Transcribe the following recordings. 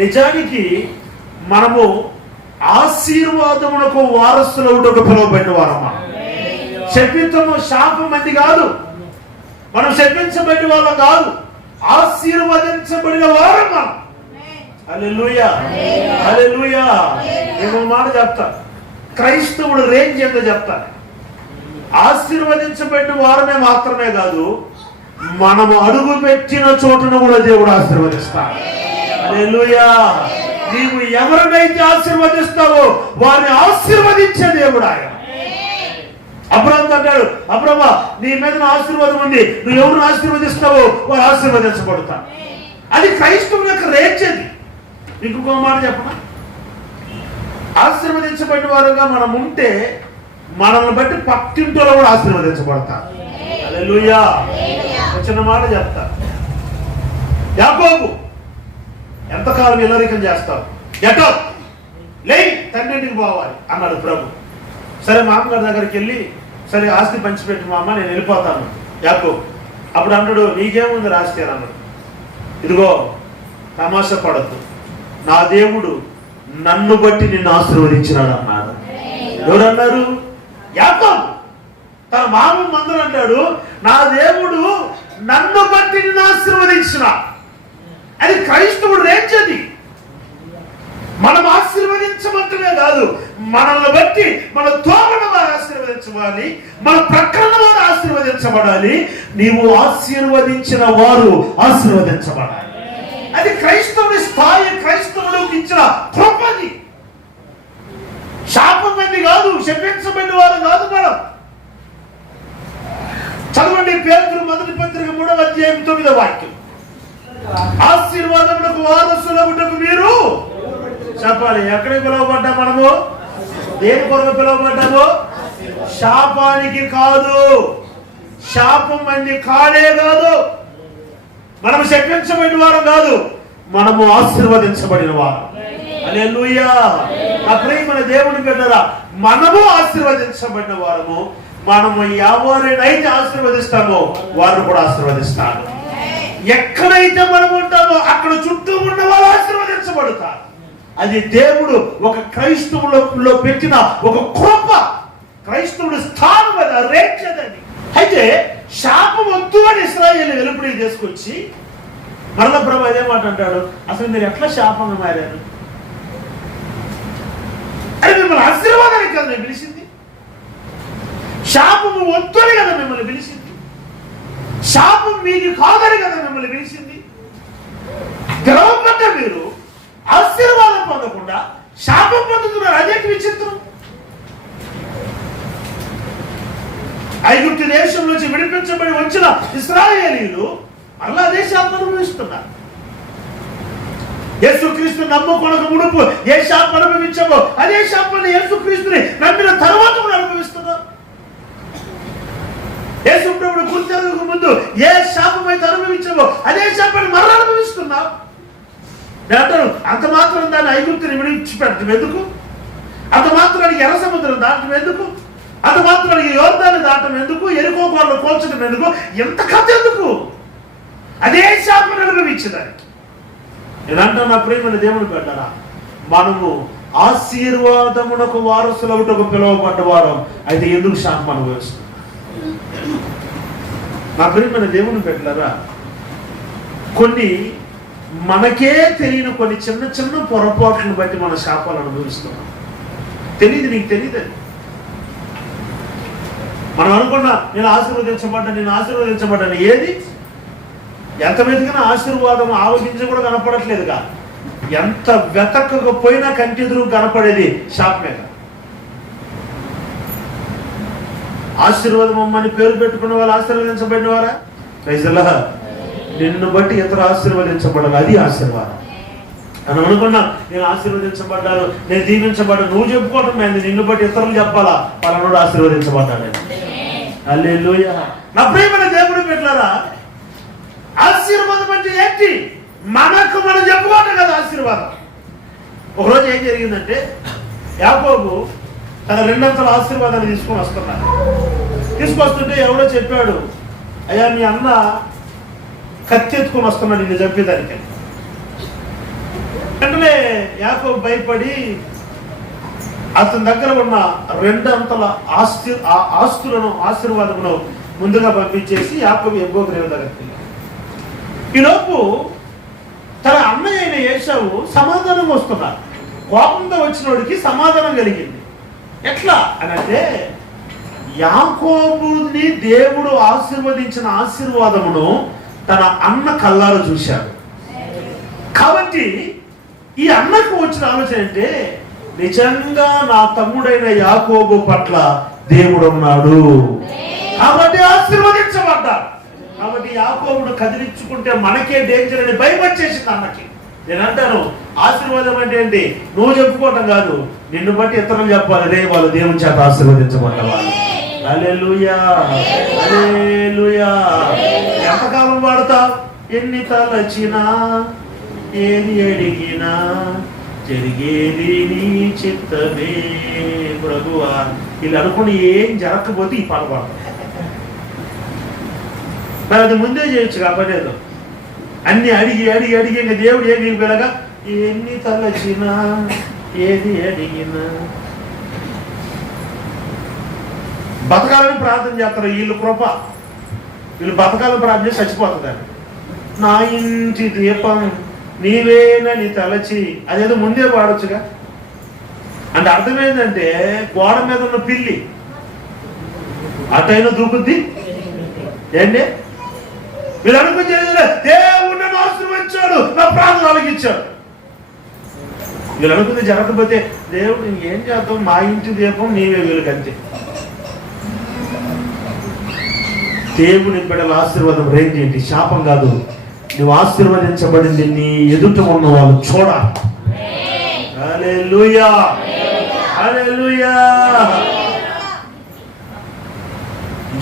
నిజానికి మనము ఆశీర్వాదమునకు వారసులవుటకు పిలువబడిన వారమా? శపించము శాపం అది కాదు. మనం శపించబడిన వాళ్ళం కాదు, ఆశీర్వదించబడిన వారం మనం. హల్లెలూయా, హల్లెలూయా. నేను మాట చెప్తా, క్రైస్తవుడు రేంజ్ ఏంటో చెప్తాను. ఆశీర్వదించబడిన వారమే మాత్రమే కాదు, మనము అడుగు పెట్టిన చోటును కూడా దేవుడు ఆశీర్వదిస్తాడు. హల్లెలూయా. నీవు ఎవరినైతే ఆశీర్వదిస్తావో వారిని ఆశీర్వదించే దేవుడు ఆయన. అబ్రహాము అంటాడు, అబ్రహ్మ నీ మీద ఆశీర్వాదం ఉంది, నువ్వు ఎవరిని ఆశీర్వదిస్తావో వారు ఆశీర్వదించబడతారు. అది క్రైస్తవం యొక్క రేంజ్. అది ఇంకొక మాట చెప్పనా, ఆశీర్వదించబడిన వారుగా మనం ఉంటే మనల్ని బట్టి పక్కింటిలో కూడా ఆశీర్వదించబడతారు. హల్లెలూయా. చిన్న మాట చెప్తా, యాకోబు ఎంతకాలం ఇల్లరికం చేస్తావు, ఎటో లే తండ్రింటికి పోవాలి అన్నాడు ప్రభు. సరే మామగారి దగ్గరికి వెళ్ళి, సరే ఆస్తి పంచిపెట్టి మామ నేను వెళ్ళిపోతాను యాకోబు. అప్పుడు అంటాడు, నీకేముంది ఆస్తి అని అన్నాడు. ఇదిగో తమాషా పడద్దు, నా దేవుడు నన్ను బట్టి నిన్ను ఆశీర్వదించినాడు అన్నాడు. ఎవరన్నారు? యాకోబు. తన మామ మందరు అంటాడు, నా దేవుడు నన్ను బట్టి నిన్ను ఆశీర్వదించిన. అది క్రైస్తవుడు రేంజ్. అది మనం ఆశీర్వదించమంటమే కాదు, మనల్ని బట్టి మన తోమన వారు ఆశీర్వదించవాలి, మన ప్రక్కన వారు ఆశీర్వదించబడాలి. నీవు ఆశీర్వదించిన వారు ఆశీర్వదించబడాలి. అది క్రైస్తవుని స్థాయి, క్రైస్తవులకు ఇచ్చిన కృపది. శాపం మంది కాదు, శపించబడిన వారు కాదు మనం. చదవండి పేతురు మొదటి పత్రిక 3వ అధ్యాయం 9వ వాక్యం. ఆశీర్వాదములకు వారసులగుటకు మీరు చెప్పాలి. ఎక్కడికి పిలువబడ్డా మనము? దేని కొరకు పిలువబడ్డాము? శాపానికి కాదు, శాపం మంది కాడే కాదు. మనము శపించబడిన వారు కాదు, మనము ఆశీర్వదించబడిన వారు. హల్లెలూయా. నా ప్రియమైన దేవుని బిడ్డలారా, మనము ఆశీర్వదించబడిన వారము. మనము ఎవరినైతే ఆశీర్వదిస్తామో వారిని కూడా ఆశీర్వదిస్తాడు. ఎక్కడైతే మనం ఉంటామో అక్కడ చుట్టూ ఉన్న వాళ్ళు ఆశీర్వదించబడతారు. అది దేవుడు ఒక క్రైస్తవులో పెట్టిన ఒక కృప, క్రైస్తవుడి స్థానం. అది రేంచదని. అయితే శాపం వద్దు అని ఇశ్రాయేలు వెలుపడికి తీసుకొచ్చి మరల ప్రభు అదే మాట అంటాడు, అసలు మీరు ఎట్లా శాపంగా మారారు? అది మిమ్మల్ని ఆశీర్వాదానికి కదా నేను పిలిచింది, శాపము వద్దు అని కదా మిమ్మల్ని పిలిచింది, శాపం మీది కాదని కదా మిమ్మల్ని పిలిచింది. పిలవబడ్డ మీరు ఆశీర్వాదం పొందకుండా శాపం పొందుతున్నారు. అదేంటి విచిత్రం? ఐగుప్తు దేశం నుంచి విడిపించబడి వచ్చిన ఇశ్రాయేలీయులు మరలా అదే శాపం అనుభవిస్తున్నారు. యేసుక్రీస్తు నమ్మకొనక మునుపు ఏ శాపం అనుభవించామో అదే శాపాన్ని యేసుక్రీస్తుని నమ్మిన తర్వాత కూడా అనుభవిస్తున్నారు. యేసు ప్రభువును గుర్తించక ముందు ఏ శాపం అయితే అనుభవించామో అదే శాపాన్ని మరలా అనుభవిస్తున్నాం. నేను అంటాను, అంత మాత్రం దాన్ని ఐగుప్తుని విడిచిపెట్టడం ఎందుకు? అంత మాత్రానికి ఎర్ర సముద్రం దాటడం ఎందుకు? అంత మాత్రానికి యోర్దాన్ని దాటం ఎందుకు? ఎరుకో కోటలు కోల్చడం ఎందుకు? ఎంత కథ ఎందుకు? అదే శాపం అనుభవించడానికి. నేనంటా నా ప్రియమైన దేవుని బిడ్డలారా, మనము ఆశీర్వాదమునకు వారసులవుటకు పిలువబడ్డవారం అయితే ఎందుకు శాపం అనుభవిస్తున్నాం? నా ప్రియమైన దేవుని బిడ్డలారా, కొన్ని మనకే తెలియని కొన్ని చిన్న చిన్న పొరపాట్లను బట్టి మన శాపాలు అనుభవిస్తున్నాం. తెలియదు, నీకు తెలియదని. మనం అనుకున్నా నేను ఆశీర్వదించబడ్డాను. ఏది? ఎంత వెతికినా ఆశీర్వాదం ఆవగించ కూడా కనపడట్లేదు కాదు. ఎంత వెతకకపోయినా కంటిదురు కనపడేది శాపమే కాదు. ఆశీర్వాదం అమ్మని పేరు పెట్టుకున్న వాళ్ళు ఆశీర్వదించబడిన వారా? ప్రైజ్లా. నిన్ను బట్టి ఇతరు ఆశీర్వదించబడాలి, అది ఆశీర్వాదం. అని అనుకున్నా నేను ఆశీర్వదించబడ్డాను, నేను దీవించబడ్డాను, నువ్వు చెప్పుకోవటం ఏంది? నిన్ను బట్టి ఇతరులు చెప్పాలా పలానాడు ఆశీర్వదించబడ్డాను. హల్లెలూయా. నా ప్రియమైన దేవుని బిడ్డలారా, ఆశీర్వాదం అంటే ఏంటి? మనకు మనం చెప్పుకోవటం కదా ఆశీర్వాదం. ఒకరోజు ఏం జరిగిందంటే, యాకోబు తన 2 ఆశీర్వాదాన్ని తీసుకొస్తుంటే ఎవడో చెప్పాడు, అయ్యా మీ అన్న కత్తి ఎత్తుకొని వస్తున్నాడు నిన్ను చంపేదానికి. వెంటనే యాకోబు భయపడి అతని దగ్గర ఉన్న 2 అంతల ఆస్తులను ఆశీర్వాదమును ముందుగా పంపించేసి యాకోబు ఎబ్బోకు రేవు దగ్గరికి వెళ్ళాడు. ఈలోపు తన అన్నయ్య అయిన ఏశావు సమాధానం వస్తున్నారు. కోపంతో వచ్చినోడికి సమాధానం కలిగింది. ఎట్లా అని అంటే, యాకోబుని దేవుడు ఆశీర్వదించిన ఆశీర్వాదమును తన అన్న కళ్ళారా చూశాడు. కాబట్టి ఈ అన్నకు వచ్చిన ఆలోచన అంటే, నిజంగా నా తమ్ముడైన యాకోబు పట్ల దేవుడు ఉన్నాడు కాబట్టి ఆశీర్వదించబడ్డాడు. కాబట్టి యాకోబును కదిలించుకుంటే మనకే డేంజర్ అని భయం వచ్చేసింది అన్నకి. నేను అంటాను, ఆశీర్వాదం అంటే ఏంటి? నువ్వు చెప్పుకోవటం కాదు, నిన్ను బట్టి ఇతరులు చెప్పాలి, రే వాళ్ళు దేవుని చేత ఆశీర్వదించబడ్డవాళ్ళు. హల్లెలూయా, హల్లెలూయా. ఎంతకాలం వాడతావు? ఎన్ని తలచినా ఏది అడిగినా జరిగేది నీ చిత్తమే ప్రభువా. ఇలా అనుకుని ఏం జరగకపోతే ఈ పాట పాడతాం. మరి అది ముందే చేయొచ్చు కాబట్టి అన్ని అడిగి అడిగి అడిగి ఇంకా దేవుడు ఏమి పిల్లగా ఎన్ని తలచినా ఏది అడిగినా. బతకాలని ప్రార్థన చేస్తారు వీళ్ళు కృప. వీళ్ళు బతకాలని ప్రార్థన చేసి చచ్చిపోతుందండి. నా ఇంటి దీపం నీవేనని తలచి, అదేదో ముందే పాడొచ్చుగా. అంటే అర్థం ఏంటంటే, గోడ మీద ఉన్న పిల్లి అటైనా దూకుద్ది ఏంటి? వీళ్ళు అనుకుని దేవుణ్ణి ఆశీర్వదించాడు, నా ప్రార్థన ఆలకించాడు. వీళ్ళు అనుకుంది జరగకపోతే దేవుడు ఏం చేద్దాం, మా ఇంటి దీపం నీవే వీళ్ళకంతే. దేవుని బిడ్డల ఆశీర్వాదం రేంజ్ ఏంటి? శాపం కాదు. నువ్వు ఆశీర్వదించబడింది నీ ఎదుట ఉన్న వాళ్ళు చూడాలి. హల్లెలూయా, హల్లెలూయా.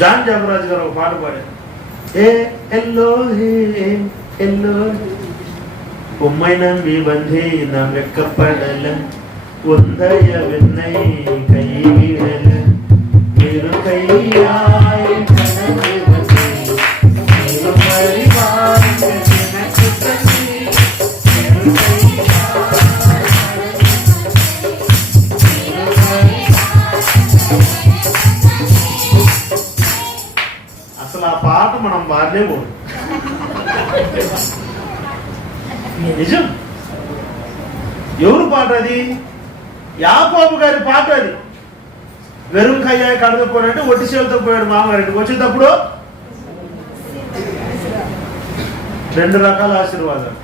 జాన్ జాబరాజు గారు ఒక పాట పాడారు. ఏ ఎల్లోహే ఎల్లోహే உம்மை நம்பி வந்தேன் நான் வெட்கப்படல, உந்தைய வெண்ணை கைவிடல, இரு கையாய் கனவு வந்தேன், இரு பரிவாரம் எனக்கு தந்தி, இரு అసలు ఆ పాట మనం పాడలేకూడదు. నిజం. ఎవరు పాట అది? యాకోబు గారి పాట అది. వెరుం కయ్యాయి కడకపోయినట్టు ఒట్టి చేతులతో పోయాడు మామగారికి. వచ్చేటప్పుడు 2 రకాల ఆశీర్వాదాలు.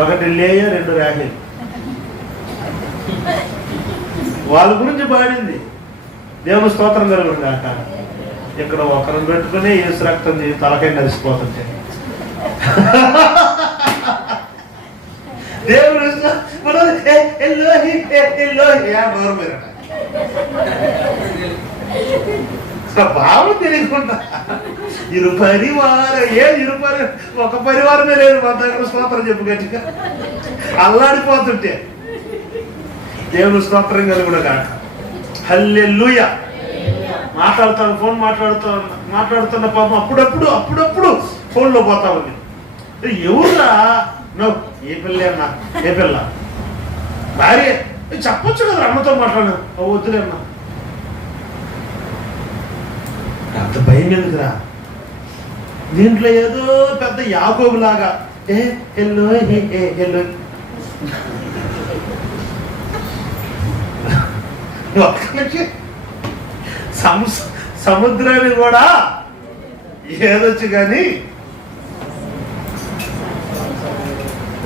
ఒకటి లేయ, 2 రాహేల్. వాళ్ళ గురించి పాడింది. దేవుని స్తోత్రం కలుగును గాక. ఇక్కడ ఒకరిని పెట్టుకుని యేసు రక్తం తలకాయ నలిసిపోతుంటే దేవుడు భావం తెలియకుండా ఇరు పరివారం. ఒక పరివారమే లేదు మన దగ్గర. స్తోత్రం చెప్పు గట్టిగా. అల్లాడిపోతుంటే దేవుని స్తోత్రం కలుగును గాక. హల్లెలూయా. ఫోన్ మాట్లాడుతున్న పాపం అప్పుడప్పుడు ఫోన్లో పోతా ఉంది. ఎవరురా? ఏ పిల్ల అన్నా? ఏ పిల్ల? భార్య. చెప్పొచ్చు కదా, అమ్మతో మాట్లాడు. వద్దులే అన్నా. అంత భయం ఎందుకురా? దీంట్లో ఏదో పెద్ద యాకోబులాగా ఎల్లో ఎల్లో సముద్రాన్ని కూడా ఏదొచ్చు కానీ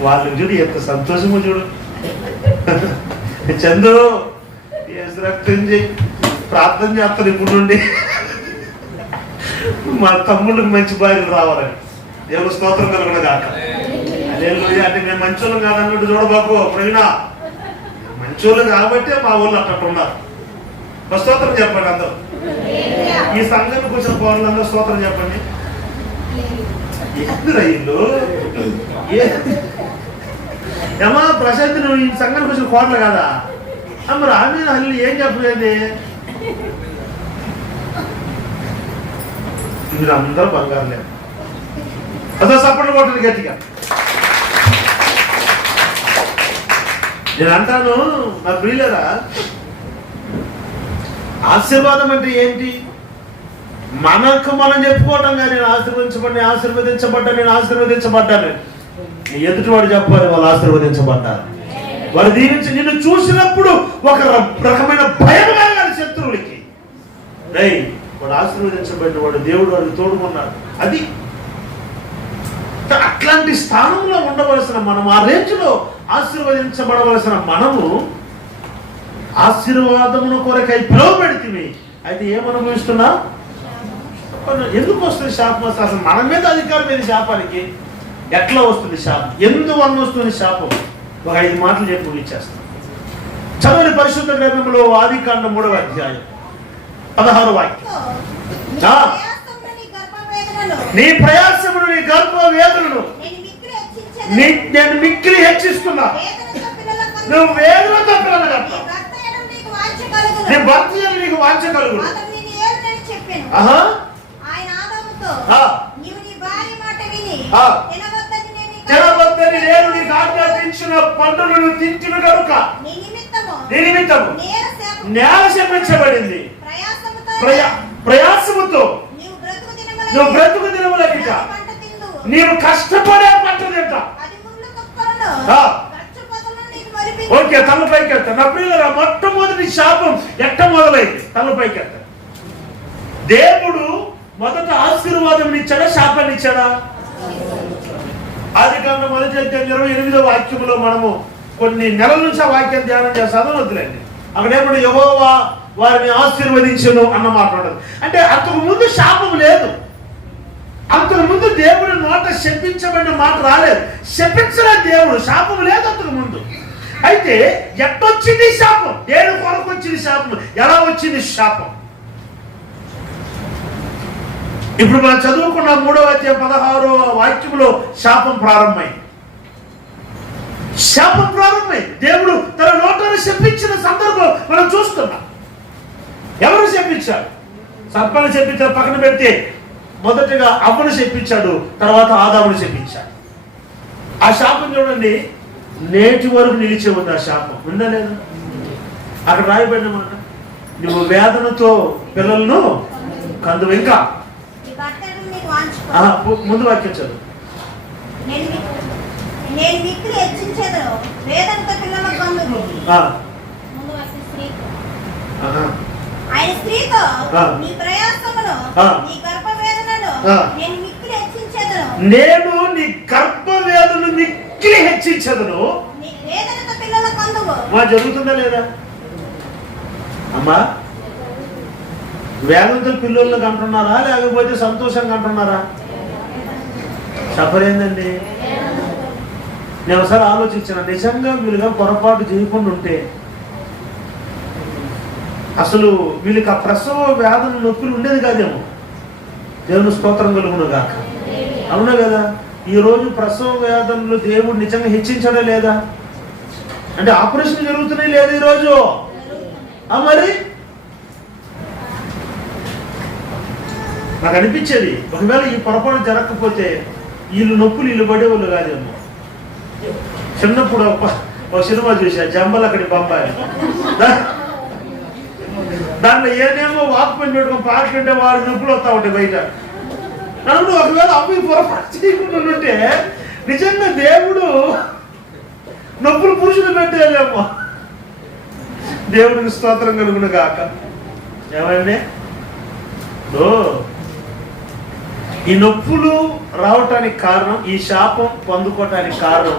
వాళ్ళు చూడు ఎంత సంతోషమో చూడు. చందు రక్తం చేయి, ప్రార్థన చేస్తాను ఇప్పుడు నుండి మా తమ్ముడికి మంచి భార్యలు రావాలని. దేవుని స్తోత్రం కలుగును గాక. హల్లెలూయా. అంటే మేము మంచోళ్ళం కాదన్నట్టు చూడబాకు ప్రవీణ. మంచోళ్ళు కాబట్టే మా ఊళ్ళు అట్లా ఉన్నారు. స్తోత్రం చెప్పండి అందరూ. ఈ సంఘానికి వచ్చిన పౌరులందరూ స్తోత్రం చెప్పండి. ఎందుకు ఇల్లు ఏమా ప్రశాంత్, నువ్వు ఈ సంఘానికి వచ్చిన కోటలు కదా మరి ఆమె హల్లి ఏం చెప్పలేదు? మీరు అందరూ బంగారు లేదు. అసలు సపోర్ట్ కొట్టండి గట్టిగా. నేను అంటాను నా ప్రియులరా, ఆశీర్వాదం అంటే ఏంటి? మనకు మనం చెప్పుకోవటం కానీ నేను ఆశీర్వదించబడ్డాను, నేను ఆశీర్వదించబడ్డాను. ఎదుటివాడు చెప్పాలి వాళ్ళు ఆశీర్వదించబడ్డారు. వారు దీవించి నిన్ను చూసినప్పుడు ఒక రకమైన భయం కలగాలి శత్రువులకి. వాడు ఆశీర్వదించబడిన వాడు, దేవుడు వాడికి తోడుకున్నాడు. అది అట్లాంటి స్థానంలో ఉండవలసిన మనం, ఆ రేంజ్లో ఆశీర్వదించబడవలసిన మనము ఆశీర్వాదమును కొరకై పిలువబెడితివి. అయితే ఏమనుభవిస్తున్నా? ఎందుకు వస్తుంది శాపం? అసలు మన మీద అధికారం మీద శాపానికి ఎట్లా వస్తుంది శాపం? ఎందువల్ల వస్తుంది శాపం? ఒక 5 మాటలు చెప్పి ముగిచ్చేస్తాం. చదవని పరిశుద్ధ గ్రంథంలో ఆదికాండం 3వ అధ్యాయం 16వ వాక్యం. నీ ప్రయాసమును, నీ గర్భ వేదనను నేను మిక్కిలి హెచ్చిస్తున్నా. నువ్వు వేదనతో పిల్లలు కట్ట, నీ భర్త నీకు వాంఛ కలుగును. తినవద్దని నేను నీకు ఆజ్ఞాపించిన పండును తింటిన కనుక నీ నిమిత్తము నేల శపించబడింది. ప్రయాసముతో నువ్వు బ్రతుకు దినములకిట నీవు కష్టపడే పంట తింటా. ఓకే, తలపైకి వెళ్తా. నా ప్రియుల మొట్టమొదటి శాపం ఎట్ట మొదలైంది? తలపైకి వెళ్తా. దేవుడు మొదట ఆశీర్వాదం ఇచ్చాడా, శాపాన్ని ఇచ్చాడా? ఆదికాండం 1:28వ వాక్యంలో మనము కొన్ని నెలల నుంచి ఆ వాక్యం ధ్యానం చేస్తాను. వద్దులేండి. అక్కడేమో యెహోవా వారిని ఆశీర్వదించును అన్న మాట ఉండదు. అంటే అంతకు ముందు శాపం లేదు. అంతకు ముందు దేవుడి నోట శపించబడిన మాట రాలేదు. శపించలే దేవుడు, శాపం లేదు అంతకు ముందు. అయితే ఎట్టొచ్చింది శాపం? దేని కొరకు వచ్చింది శాపం? ఎలా వచ్చింది శాపం? ఇప్పుడు మనం చదువుకున్న 3వ అధ్యాయం 16వ వాక్యంలో శాపం ప్రారంభమైంది. శాపం ప్రారంభమైంది. దేవుడు తన నోటను శపించిన సందర్భం మనం చూస్తున్నాం. ఎవరు శపించారు? సర్పను శపించారు, పక్కన పెడితే మొదటగా అవ్వను శపించాడు, తర్వాత ఆదామును శపించాడు. ఆ శాపం చూడండి, నేటి వరకు నిలిచి ఉంది. ఆ శాపం ఉందా లేదా? అక్కడ రాయబడిన మాట, నువ్వు వేదనతో పిల్లలను కందువు. ఇంకా ముందు వాక్యం చదువు. నేను నీ గర్భవేదను మిక్కిలి హెచ్చించదును. మా జరుగుతుందా లేదా అమ్మా? వేదంతో పిల్లలకు అంటున్నారా, లేకపోతే సంతోషంగా అంటున్నారా? చెప్పలేదండి. నేను ఒకసారి ఆలోచించిన, నిజంగా వీళ్ళుగా పొరపాటు చేయకుండా ఉంటే అసలు వీళ్ళకి ఆ ప్రసవ వేదన నొప్పులు ఉండేది కాదేమో. దేవుని స్తోత్రం కలుగును గాక. అవునా కదా? ఈ రోజు ప్రసవ వేదనలు దేవుడు నిజంగా హెచ్చించడా లేదా? అంటే ఆపరేషన్ జరుగుతున్నాయి లేదు ఈరోజు? మరి నాకు అనిపించేది, ఒకవేళ ఈ పొరపాటు జరగకపోతే వీళ్ళు నొప్పులు వీళ్ళు పడేవాళ్ళు కాదేమో. చిన్నప్పుడు ఒక సినిమా చూసా, జంబల్ అక్కడి బొంబాయి. దాంట్లో ఏనేమో వాక్మెన్ పెట్టుకుని పాడుకుంటే వాడు నొప్పులు వస్తూ ఉంటాయి బయట. నన్ను ఒకవేళ అమ్మాయి పొరపాటు చేయకుండా ఉంటే నిజంగా దేవుడు నొప్పులు పురుషులు పెట్టేదేమో. దేవుడికి స్తోత్రం కలుగును గాక. ఏమండి, ఈ నొప్పులు రావటానికి కారణం, ఈ శాపం పొందుకోవటానికి కారణం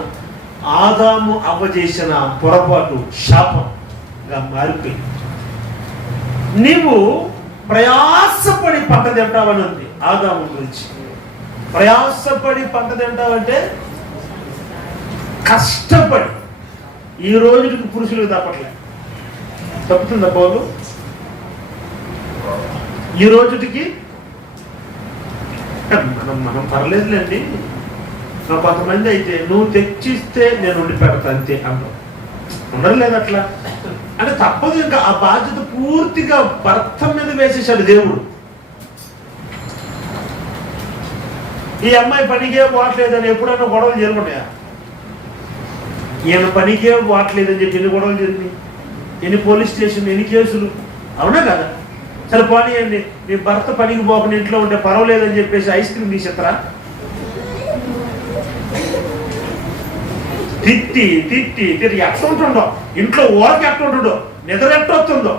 ఆదాము అవ్వ చేసిన పొరపాటు శాపంగా మారిపోయింది. నీవు ప్రయాసపడి పంట తింటావని ఉంది ఆదాము గురించి. ప్రయాసపడి పంట తింటావంటే కష్టపడి. ఈ రోజుకి పురుషులకు తప్పట్లే. తప్పుతుందా పోలు? ఈ రోజుకి మనం పర్లేదులేండి. కొంతమంది అయితే నువ్వు తెచ్చిస్తే నేను ఉండి పెడతా అంతే అంటాం. ఉండరు లేదు అట్లా. అంటే తప్పదు. ఇంకా ఆ బాధ్యత పూర్తిగా భర్త మీద వేసేసాడు దేవుడు. ఈ అమ్మాయి పనికే పోవట్లేదని ఎప్పుడైనా గొడవలు జరుగుతున్నాయా? ఈయన పనికే వాటలేదని చెప్పి ఎన్ని గొడవలు జరిగింది, ఎన్ని పోలీస్ స్టేషన్, ఎన్ని కేసులు, అవునా కదా? సరే పోనీయండి, మీ భర్త పనికి పోకుండా ఇంట్లో ఉంటే పర్వాలేదని చెప్పేసి ఐస్ క్రీమ్ తీసేస్తారా? తిట్టి తిట్టి తిట్టి ఎట్ట ఉంటుండో, ఇంట్లో ఓరకి ఎట్ట ఉంటుండో, నిద్ర ఎట్ట వస్తుందో,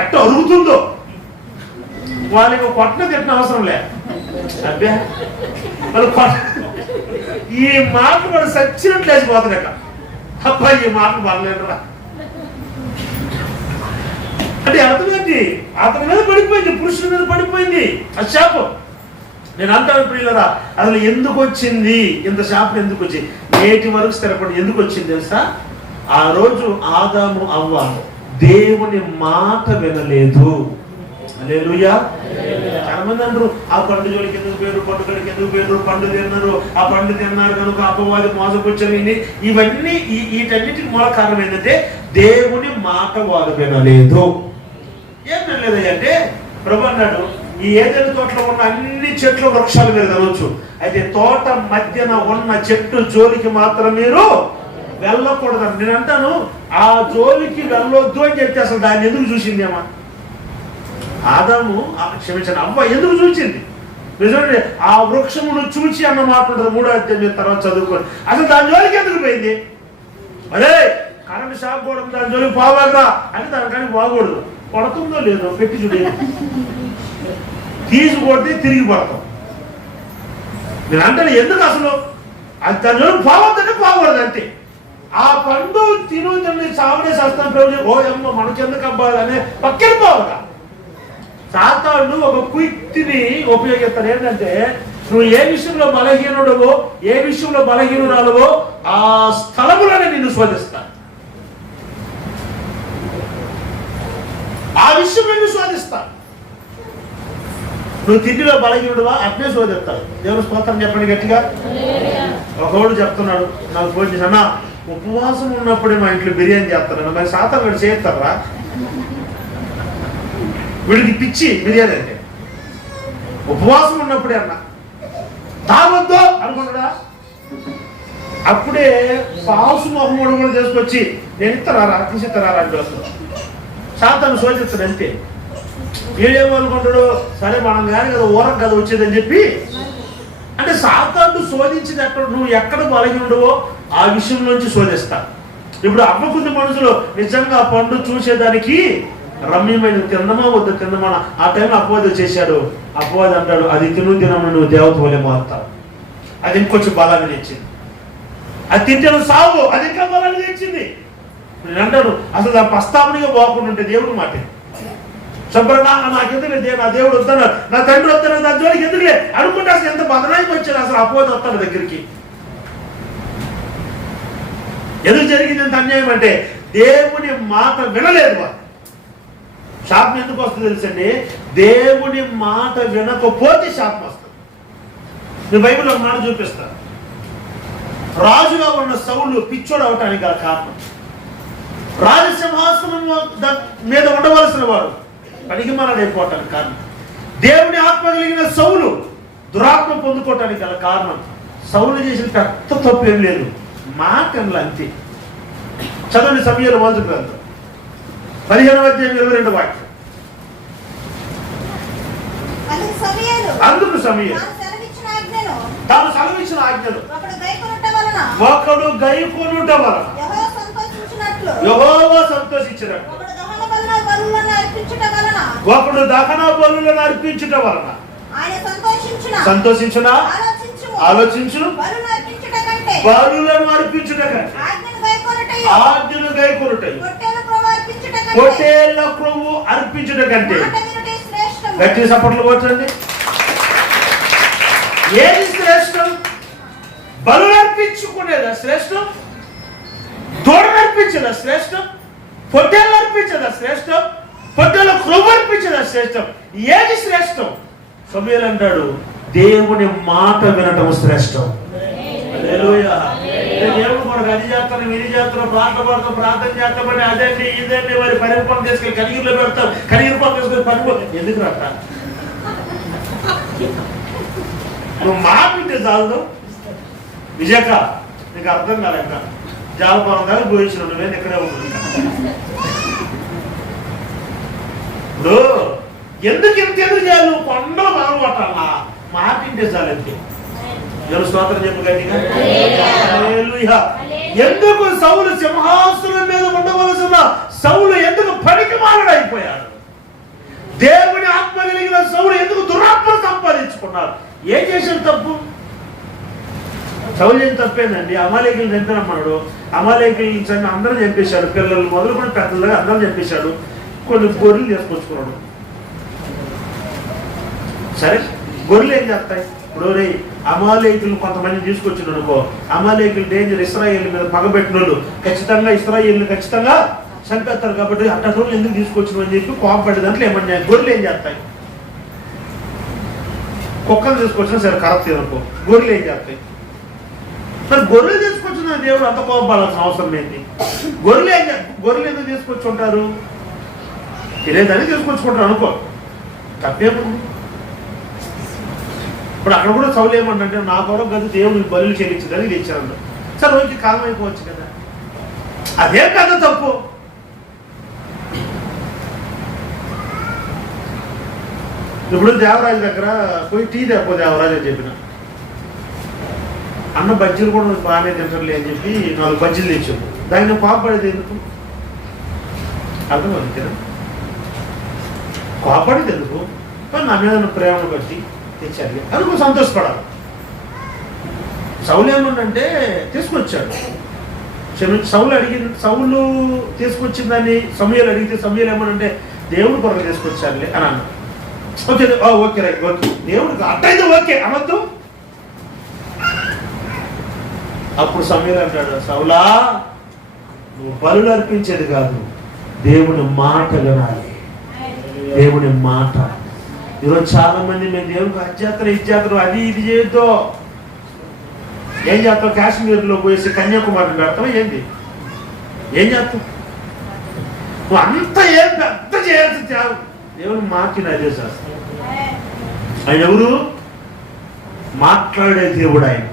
ఎట్ట అరుగుతుందో, వాళ్ళకి కొట్టన తిట్టిన అవసరం లే. అబ్బే వాళ్ళు ఈ మాటలు వాడు సచ్చినట్లు వేసిపోతున్నాక, అబ్బా ఈ మాటలు పడలేదురా అంటే అర్థం ఏంటి? అతని మీద పడిపోయింది, పురుషుల మీద పడిపోయింది ఆ శాపం. నేను అంటాను ప్రియులరా, అసలు ఎందుకు వచ్చింది ఇంత శాపం? ఎందుకు వచ్చింది? నేటి వరకు స్థిరపడి ఎందుకు వచ్చింది తెలుసా? ఆ రోజు ఆదాము అవ్వ దేవుని మాట వినలేదు. హల్లెలూయా. చాలా మంది అంటారు, ఆ పండు జోలికి ఎందుకు పోయారు, పండుగలకి ఎందుకు పోయారు, పండు తిన్నారు, ఆ పండు తిన్నారు కనుక అపవాది మోసపుచ్చారు. ఇవన్నీ వీటన్నిటికి మూల కారణం ఏంటంటే దేవుని మాట వారు వినలేదు. ఏం వినలేదు అంటే ప్రభు అన్నాడు, ఈ ఏదైనా తోటలో ఉన్న అన్ని చెట్లు వృక్షాలు మీరు తినవచ్చు, అయితే తోట మధ్యన ఉన్న చెట్టు జోలికి మాత్రం మీరు వెళ్ళకూడదని. నేను అంటాను, ఆ జోలికి వెళ్ళొద్దు అని చెప్తే అసలు దాన్ని ఎందుకు చూసిందేమా? ఆదాము క్షమించండి అవ్వ ఎందుకు చూసింది? నిజండి, ఆ వృక్షమును చూచి అన్న మాట ఉంటుంది 3వ అధ్యాయం తర్వాత చదువుకోండి. అసలు దాని జోలికి ఎందుకు పోయింది? అదే కరెంట్ షాక్ కూడా దాని జోలికి పోవాలరా అంటే దానికని బాగూడదు. పడుతుందో లేదో పెట్టి చూడే, తీసి కొడితే తిరిగి పడతాం. నేను అంటే ఎందుకు అసలు అది దాని జోలికి పోవద్దంటే పోకూడదు అంతే. ఆ పండు తిని సాగుడే సస్తాం ప్రభు, ఓ అమ్మ మనకెందుకు అబ్బాయి అనే పక్కన పోవగా. సాతానుడు ఒక కుయుక్తిని ఉపయోగిస్తాడు. ఏంటంటే నువ్వు ఏ విషయంలో బలహీనుడవో, ఏ విషయంలో బలహీనురాలవో ఆ స్థలములోనే నిన్ను శోధిస్తాను, ఆ విషయం నిన్ను శోధిస్తాను. నువ్వు తిండిలో బలహీనుడువా అట్నే శోధిస్తాడు. దేవుని స్తోత్రం చెప్పండి గట్టిగా. ఒకడు చెప్తున్నాడు నాకు ఫోన్ చేసి, అన్న ఉపవాసం ఉన్నప్పుడే మా ఇంట్లో బిర్యానీ చేస్తాను. మరి సాతాను వీడు చేస్తారా? వీడికి పిచ్చి బిర్యానీ అంటే. ఉపవాసం ఉన్నప్పుడే అన్న తాగొద్దు అనుకుంటాడా? అప్పుడే పాసు మొహమ్మడు కూడా చేసుకొచ్చి నేను ఇస్తారా తీసిస్తారా అని చూస్తాడు. సాతాను శోధిస్తాడు అంతే. వీడేమనుకుంటాడు, సరే మనం కానీ కదా ఊరకు కదా వచ్చేదని చెప్పి. అంటే సాతాను శోధించింది ఎక్కడ, నువ్వు ఎక్కడ బలహీనుడవో ఆ విషయంలోంచి శోధిస్తా. ఇప్పుడు అవ్వకుంది మనసులో నిజంగా పండు చూసేదానికి రమ్యమైన తిందమా వద్ద తిందమా. ఆ టైంలో అపవాది చేశాడు. అపవాది అంటాడు, అది తినము నువ్వు దేవత వలె మారుతావు. అది ఇంకొంచెం బలాన్ని తెచ్చింది. అది తింటే సావు, అది ఇంకా బలాన్ని తెచ్చింది. నేను అంటాను, అసలు దాని ప్రస్తావనగా పోకుండా ఉంటే దేవుడు మాట శుభ్రంగా నాకెందుకు నా దేవుడు వస్తున్నాడు, నా తండ్రి వస్తున్నాడు, నా జోలికి ఎందుకులే అనుకుంటే అసలు ఎంత బదనాయికి వచ్చాడు. అసలు అపవాది వస్తాడు దగ్గరికి. ఎందుకు జరిగింది ఎంత అన్యాయం అంటే దేవుని మాట వినలేదు. శాపం ఎందుకు వస్తుంది తెలుసండి? దేవుని మాట వినకపోతే శాపం వస్తుంది. నేను బైబిల్లో ఒక మాట చూపిస్తాను. రాజుగా ఉన్న సౌలు పిచ్చోడు అవటానికి గల కారణం, రాజసింహాసనం మీద ఉండవలసిన వాడు పనికిమాలైపోవటానికి కారణం, దేవుని ఆత్మ కలిగిన సౌలు దురాత్మ పొందుకోవటానికి గల కారణం, సౌలు చేసిన పెద్ద తప్పు ఏం లేదు, మాటలు అంతే. చదవండి సమయంలో మొదటి గ్రంథం 15వ అధ్యాయం 22వ వాక్యం. అందుకు సమయం తాను సెలవిచ్చిన ఆజ్ఞను ఒకడు గైకొనుట వలన యెహోవా సంతోషించినట్టు, ఒకడు దహన బలులను అర్పించుట వలన సంతోషించున ఆలోచించును, బలులను అర్పించుట కంటే ఆజ్ఞను గైకొనుటయు పొట్టేళ్ల క్రొవ్వు అర్పించుట కంటే. గట్టి సపోర్ట్లు కొట్టండి. ఏది శ్రేష్టం? బలు అర్పించుకునేదా శ్రేష్టం? తోడను అర్పించదా శ్రేష్టం? పొట్టేళ్ళు అర్పించదా శ్రేష్టం? పొట్టేళ్ళ క్రొవ్వు అర్పించదా శ్రేష్టం? ఏది శ్రేష్టం? సమూయేలు అంటాడు, దేవుని మాట వినటం శ్రేష్టం. హల్లెలూయా. దేవుడు మనకు అది చేస్తాను, ఇది చేస్తాను, ప్రార్థన పడతాం, ప్రార్థన చేస్తామని అదండి ఇదండి మరి పరిపూర్ణ తీసుకెళ్ళి కనిగిరిలో పెడతాం, కనిగిరి పని తీసుకొని పరిపూర్ణ ఎందుకు రాట? నువ్వు మాట వింటే చాలు. నిజంగా నీకు అర్థం కాలేక జాలపాలం దాకా పోయించిన నువ్వేం ఎక్కడే ఉంటుంది. ఇప్పుడు ఎందుకు చేయాలి? నువ్వు కొండలు బాగా కొట్టాలా, మాటింటే చాలంటే. ఎవరు స్తోత్రం చెప్పు గట్టిగా. ఎందుకు సౌలు సింహాసనం మీద ఉండవలసిన సౌలు ఎందుకు పనికి మారడైపోయాడు? దేవుని ఆత్మ కలిగిన సౌలు ఎందుకు దురాత్మ సంపాదించుకున్నారు? ఏం చేసిన తప్పు? సౌలు ఏం తప్పేందండి? అమాలేకులు చంపినమ్మన్నాడు, అమాలేకులు అందరూ చంపేశాడు, పిల్లలు మొదలుకొని పెద్దలుగా అందరూ చంపేశాడు, కొన్ని గొర్రెలు తీసుకొచ్చుకున్నాడు. సరే, గొర్రెలు ఏం చేస్తాయి? ఇప్పుడు అమాలేకులు కొంతమంది తీసుకొచ్చిన అనుకో, అమాలేకులు డేంజర్, ఇశ్రాయేల్ మీద పగబెట్టిన వాళ్ళు ఖచ్చితంగా ఇశ్రాయేల్ని ఖచ్చితంగా చంపేస్తారు. కాబట్టి అట్ట రోజులు ఎందుకు తీసుకొచ్చిన అని చెప్పి కోపపడే దాంట్లో ఏమన్నా గొర్రెలు ఏం చేస్తాయి? కుక్కలు తీసుకొచ్చినా సరే కరెక్ట్ అనుకో, గొర్రెలు ఏం చేస్తాయి? మరి గొర్రెలు తీసుకొచ్చిన దేవుడు అంత కోపడాల్సిన అవసరం ఏంటి? గొర్రెలు ఎందుకు తీసుకొచ్చి ఉంటారు? తెలియదని తీసుకొచ్చుకుంటారు అనుకో, తప్పేముంది? ఇప్పుడు అక్కడ కూడా సౌలు ఏమంటే నా కొరకు కదా దేవుడికి బలులు చెల్లించదని తెచ్చాను. సరే రోజుకి కాలం అయిపోవచ్చు కదా, అదేం కదా తప్పు. ఇప్పుడు దేవరాజు దగ్గర పోయి టీ తెప్పో దేవరాజు అని చెప్పిన, అన్న బజ్జీలు కూడా బాగానే తింటారులే అని చెప్పి 4 బజ్జీలు తెచ్చాము. దాన్ని కోపపడేది ఎందుకు? అర్థమవుతుంది కదా, కోపపడేది ఎందుకు? నా మీద ప్రేమను బట్టి తెచ్చాలి అని నువ్వు సంతోషపడాలి. సౌలు ఏమన్నంటే తీసుకొచ్చాడు, సౌలు తీసుకొచ్చిన దాన్ని సమూయేలు అడిగితే సమూయేలు ఏమనంటే దేవుడు కొరకు తీసుకొచ్చారులే అని అన్నాడు. ఓకే ఓకే రైట్ ఓకే, దేవుడికి అట్టయితే ఓకే అనొద్దు. అప్పుడు సమూయేలు అంటాడు, సౌలా నువ్వు బలులు అర్పించేది కాదు, దేవుని మాట వినాలి, దేవుని మాట. ఈరోజు చాలా మంది మేము దేవునికి అధ్యాత్ర ఇచ్చేతరు అది ఇది చేయొద్దు. ఏం చేస్తావు? కాశ్మీర్లో పోయేసి కన్యాకుమారిని పెడతావు ఏంటి? ఏం చేస్తావు? నువ్వు అంత ఏం పెద్ద చేయాల్సి దేవుని మాటిని అదే చేస్తావు. ఆయన ఎవరు? మాట్లాడే దేవుడు. ఆయన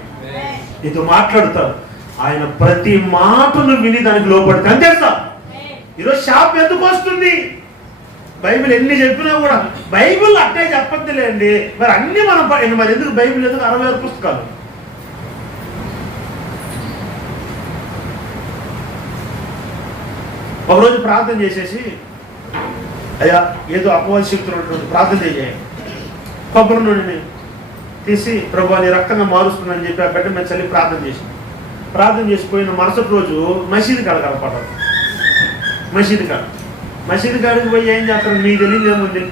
నీతో మాట్లాడతాడు, ఆయన ప్రతి మాటను విని దానికి లోపడితే అంతే. ఈరోజు షాప్ ఎందుకు వస్తుంది? బైబిల్ ఎన్ని చెప్పినా కూడా బైబిల్ అట్టే చెప్పద్దులేండి. మరి అన్ని మనం మరి ఎందుకు బైబిల్ ఎందుకు 66 పుస్తకాలు? ఒకరోజు ప్రార్థన చేసేసి, అయ్యా ఏదో అపవాది శక్తులు ఉన్నటువంటి ప్రార్థన చేయాలి, కొబ్బరి నూనెని తీసి ప్రభు నీ రక్తంగా మారుస్తుందని చెప్పి ఆ బిడ్డ మీద చల్లి ప్రార్థన చేసిపోయిన మరుసటి రోజు మసీదు కాడ కనపడ్డారు. మసీదు కాడికి పోయి ఏం చేస్తారు? మీకు తెలియదు ఏముంది?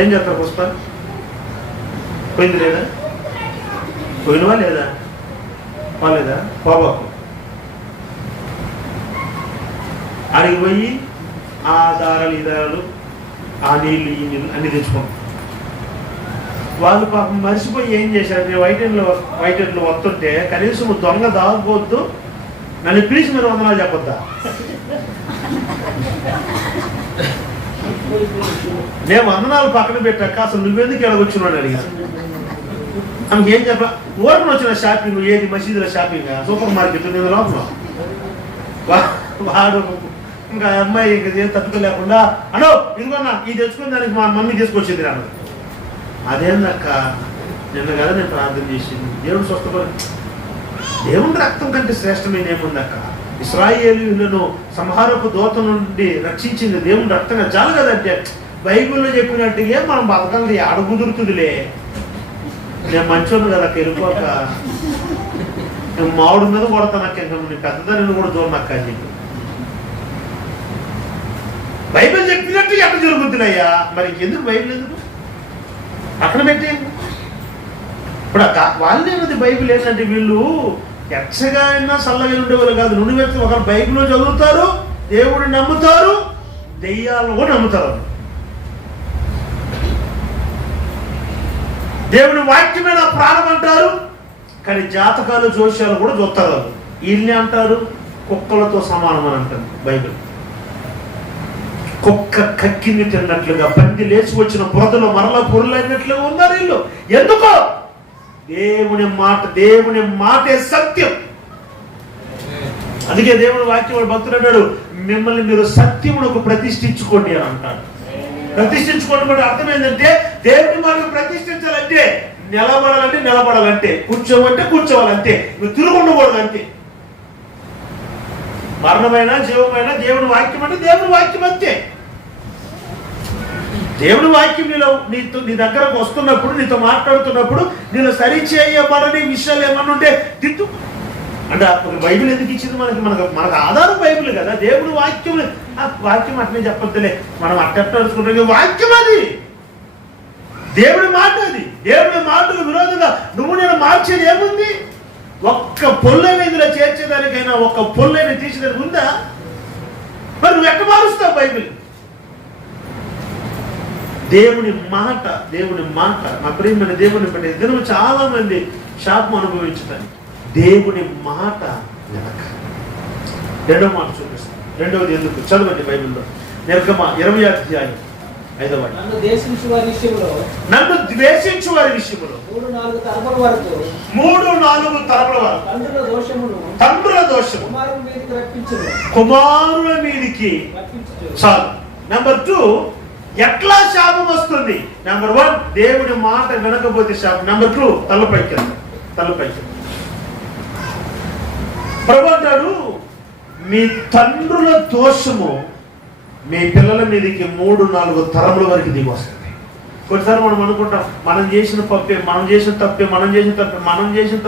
ఏం చేస్తారు? పుస్తకం పోయింది లేదా? పోయినవా లేదా? పోలేదా? పోబాకు. అడిగి పోయి ఆ దారాలు ఈ దారాలు ఆ నీళ్ళు ఈ నీళ్ళు అన్ని తెచ్చుకోండి. వాళ్ళు పాపం మర్చిపోయి ఏం చేశారు? నేను వైట్ ఎండ్లో వస్తుంటే కనీసం దొంగ దాగపోద్దు, నన్ను పిలిచి మీరు వందనాలు చెప్పొద్దా? నేను వందనాలు పక్కన పెట్టాక అసలు నువ్వెందుకు ఎడగొచ్చున్నాడు అడిగాను. ఆమెకి ఏం చెప్ప? ఓపెన్ వచ్చిన షాపింగ్ ఏది? మసీదులో షాపింగ్, సూపర్ మార్కెట్ నేను లోపల. వాడు ఇంకా అమ్మాయి ఇంకా ఏం తట్టుకోలేకుండా అనో ఇదిగోన్నా ఇది తెచ్చుకుని దానికి మా మమ్మీ తీసుకొచ్చింది అన్నది. అదేందక్క నిన్న కదా నేను ప్రార్థన చేసింది, దేవుడు స్వస్థపడి దేవుని రక్తం కంటే శ్రేష్టమైన ఏముందక్క? ఇశ్రాయేలీయులను సంహారపు దోత నుండి రక్షించింది దేవుని రక్తంగా చాలు కదంటే బైబిల్లో చెప్పినట్టుగా మనం బతకాలి. ఆడ కుదురుతుందిలే, నేను మంచోను కదా వెళ్ళిపోక నేను మామిడి మీద కొడతానక్క, ఇంకా నేను పెద్దదాన్ని కూడా చూడనక్క అని చెప్పి బైబిల్ చెప్పినట్టు ఎక్కడ జరుగుతున్నాయ్యా? మరి ఎందుకు బైబిల్ ఎందుకు అక్కడ పెట్టేయండి. ఇప్పుడు వాళ్ళేమది బైబిల్ ఏంటంటే వీళ్ళు ఎచ్చగా అయినా చల్లగా ఉండేవాళ్ళు కాదు. నుండి వ్యక్తి ఒకరు బైబిల్లో చదువుతారు, దేవుడిని నమ్ముతారు, దెయ్యాలను కూడా నమ్ముతారు. దేవుని వాక్యమైన ప్రాణం అంటారు, కానీ జాతకాలు జోష్యాలు కూడా చూస్తారు. వీళ్ళని అంటారు కుక్కలతో సమానం అని అంటారు బైబిల్. కుక్క కక్కిని తిన్నట్లుగా పంది లేచి వచ్చిన బురదలో మరలా పొరులైనట్లుగా ఉన్నారు వీళ్ళు. ఎందుకో దేవుని మాటే సత్యం. అందుకే దేవుడు వాక్యం భక్తుడు అన్నాడు, మిమ్మల్ని మీరు సత్యమునకు ప్రతిష్ఠించుకోండి అని అంటాడు. ప్రతిష్ఠించుకోవడం అంటే అర్థం ఏంటంటే, దేవుడి మార్గం ప్రతిష్ఠించాలంటే నిలబడాలంటే నిలబడాలంటే, కూర్చోమంటే కూర్చోవాలంటే, నువ్వు తిరుగుండకూడదు అంతే. మరణమైన జీవమైన దేవుని వాక్యం అంటే దేవుని వాక్యం అంతే. దేవుని వాక్యం నీ దగ్గరకు వస్తున్నప్పుడు, నీతో మాట్లాడుతున్నప్పుడు నీలో సరిచేయబడని విషయాలు ఏమన్నా ఉంటే దిద్దు. అంటే బైబిల్ ఎందుకు ఇచ్చింది మనకు ఆధారం బైబిల్ కదా. దేవుని వాక్యం, ఆ వాక్యం అట్లే చెప్పొద్దులే, మనం అట్టేసుకుంటాం. వాక్యం అది, దేవుడి మాట అది. దేవుడి మాటకు విరోధంగా నువ్వు నేను మార్చేది ఏముంది? ఒక్క పొల్లైన ఇందులో చేర్చేదానికైనా, ఒక్క పొల్లైన తీసేదానికి ఉందా? మరి నువ్వు ఎక్కడ మారుస్తావు బైబిల్? దేవుని మాట, దేవుని మాట. నా ప్రియమైన దేవుని బట్టి దినం చాలా మంది శాపం అనుభవించుతారు. దేవుని మాట వెనక. రెండవ మాట చూపిస్తాను. రెండవది ఎందుకు చదవండి బైబిల్లో. నిర్గమ 20వ అధ్యాయం 5వ వాక్యం. నన్ను ద్వేషించు వారి విషయంలో 3-4 తరముల వరకు తండ్రుల దోషము కుమారుల మీదికి చాలు. నెంబర్ 2, ఎట్లా శాపం వస్తుంది? నెంబర్ 1, దేవుడి మాట వినకపోతే శాపం. నెంబర్ 2, తలపైకి. ప్రభు అంటాడు, మీ తండ్రుల దోషము మీ పిల్లల మీదకి 3-4 తరముల వరకు దిగి వస్తుంది. కొన్నిసార్లు మనం అనుకుంటాం మనం చేసిన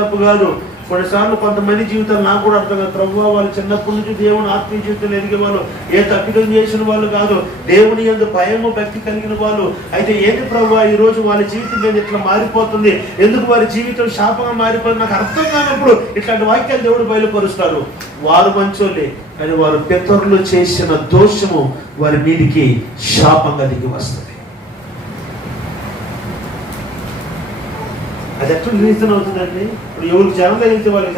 తప్పు కాదు. కొన్నిసార్లు కొంతమంది జీవితాలు నాకు కూడా అర్థం కాదు. ప్రభు వాళ్ళు చిన్నప్పటి నుంచి దేవుని ఆత్మీయ జీవితంలో ఎదిగే వాళ్ళు, ఏ తప్పిదం చేసిన వాళ్ళు కాదు, దేవుని యందు భయము భక్తి కలిగిన వాళ్ళు. అయితే ఏంటి ప్రభు ఈ రోజు వాళ్ళ జీవితం మీద ఇట్లా మారిపోతుంది, ఎందుకు వారి జీవితం శాపంగా మారిపోతుంది నాకు అర్థం కానప్పుడు ఇట్లాంటి వాక్యాలు దేవుడు బయలుపరుస్తారు. వారు మంచోళ్ళే, కానీ వారు పితరులు చేసిన దోషము వారి మీదికి శాపంగా దిగి వస్తుంది. అది ఎట్లా రీజన్ అవుతుందండి? ఇప్పుడు ఎవరికి జనం తగిలితే వాళ్ళే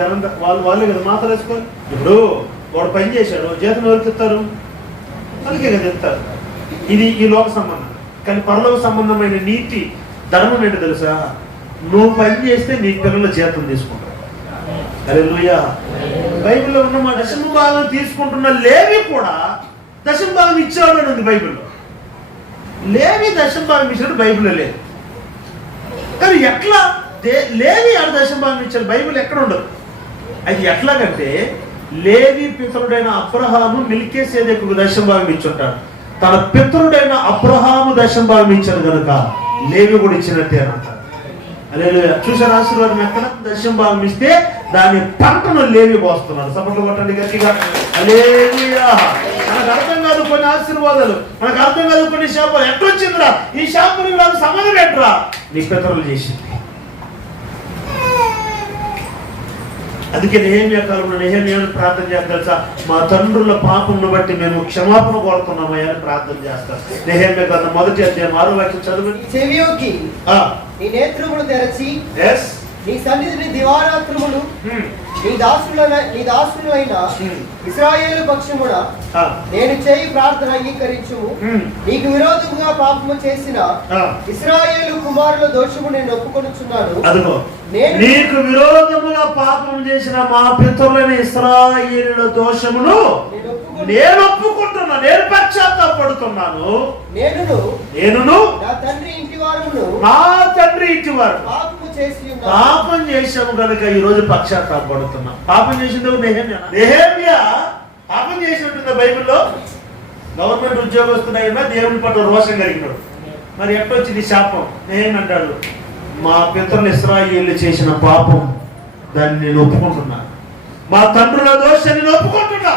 కదా మాత్రం వేసుకోవాలి. ఇప్పుడు వాడు పని చేశాడు, జీతం ఎవరికి ఇస్తారు? వాళ్ళకే కదా ఇస్తారు. ఇది ఈ లోక సంబంధం. కానీ పరలోక సంబంధమైన నీతి ధర్మం ఏంటో తెలుసా? నువ్వు పని చేస్తే నీ పిల్లలు జీతం తీసుకుంటారు. హల్లెలూయా. బైబిల్లో ఉన్న మా దశమ భాగం తీసుకుంటున్న లేవి కూడా దశమ భాగం ఇచ్చాడు అని ఉంది బైబిల్లో. లేవి దశమ భాగం ఇచ్చినట్టు బైబిల్లో లేదు. కానీ ఎట్లా లేవి ఆడ దశమ భాగం ఇచ్చాడు? బైబిల్ ఎక్కడ ఉండదు. అది ఎట్లాగంటే, లేవి పితరుడైన అబ్రహాము మిల్కీసెదెకుకు దశమ భాగం ఇచ్చుంటాడు. తన పితరుడైన అబ్రహాము దశమ భాగం ఇచ్చాడు కనుక లేవి కూడా ఇచ్చినట్టే అని అంటారు. హల్లెలూయా. చూసారు ఆశీర్వాదం ఎక్కడ? దశమ భాగం ఇస్తే దాని పంటను లేవి పోస్తున్నాడు. సపోర్ట్లు కొట్టండి గట్టిగా. హల్లెలూయా. మనకు అర్థం కాదు కొన్ని ఆశీర్వాదాలు, మనకు అర్థం కాదు కొన్ని శాపాలు. ఎట్లొచ్చిందిరా ఈ శాపానికి? నాకు సంబంధం ఏంట్రా? నీ పితరులు చేసింది. అందుకే నెహెమ్యా కాలంలో నెహెమ్యాను ప్రార్థన చేస్తారు తెలుసా? మా తండ్రుల పాపమును బట్టి మేము క్షమాపణ కోరుతున్నామయ్యా అని ప్రార్థన చేస్తారు. నెహెమ్యా గ్రంథం 1వ అధ్యాయం 6వ వాక్యం చదవండి. చెవియోకి నీ నేత్రములు తెరచి నీ సన్నిధిని దివారాత్రములు నీ దాసులైన ఇశ్రాయేలు పక్షమున నేను చేయి ప్రార్థన అంగీకరించు. నీకు విరోధముగా పాపము చేసిన ఇశ్రాయేలు కుమారుల దోషము నేను ఒప్పుకొనుచున్నాను. నీకు విరోధముగా పాపం చేసిన మా పితరులైన ఇశ్రాయేలుల దోషమును నేను ఒప్పుకుంటున్నా, నేను పశ్చాత్తాపడుతున్నాను. నేనును నా తండ్రి ఇంటి వారు పాపం చేశాము కనుక ఈ రోజు పశ్చాత్తాపడుతున్నా. పాపం చేసింది నెహెమ్యా పాపం చేసి ఉంటుంది. బైబిల్లో గవర్నమెంట్ ఉద్యోగస్తుడైనా దేవుని పట్ల రోషం కలిగినాడు. మరి ఎట్టొచ్చింది శాపం? నేనంటాడు, మా పితరులు ఇశ్రాయేలు చేసిన పాపం దాన్ని నేను ఒప్పుకుంటున్నా, మా తండ్రుల దోషాన్ని నేను ఒప్పుకుంటున్నా.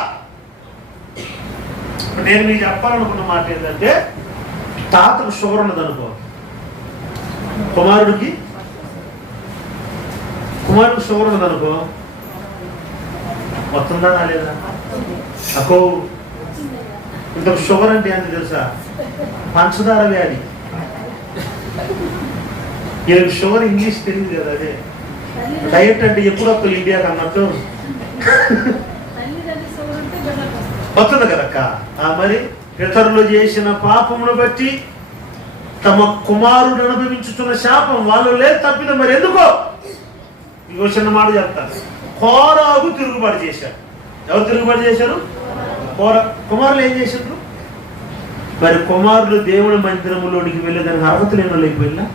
నేను మీకు చెప్పాలనుకున్న మాట ఏంటంటే, తాతకు షుగర్ ఉన్నది అనుకో, కుమారుడికి షుగర్ ఉన్నది అనుకో, వస్తుందా రాలేదా? అకో ఇంత షుగర్ అంటే ఏంటి తెలుసా? పంచదార వ్యాధి. ఈయనకు షుగర్ ఇంగ్లీష్ తెలియదు కదా. అదే డయట్ అంటే ఎప్పుడు వస్తుంది ఇండియాకి అన్నట్టు వస్తుంది కదక్క. మరి పితరులు చేసిన పాపమును బట్టి తమ కుమారుడు అనుభవించుతున్న శాపం వాళ్ళు లేదు తప్పిద. మరి ఎందుకో ఇంకో చిన్న మాట చెప్తాను. కోరాగు తిరుగుబాటు చేశాడు. ఎవరు తిరుగుబాటు చేశారు? కుమారులు ఏం చేశారు? మరి కుమారులు దేవుని మందిరంలోనికి వెళ్ళేదానికి అర్హత లేని వాళ్ళు అయిపోయిందా?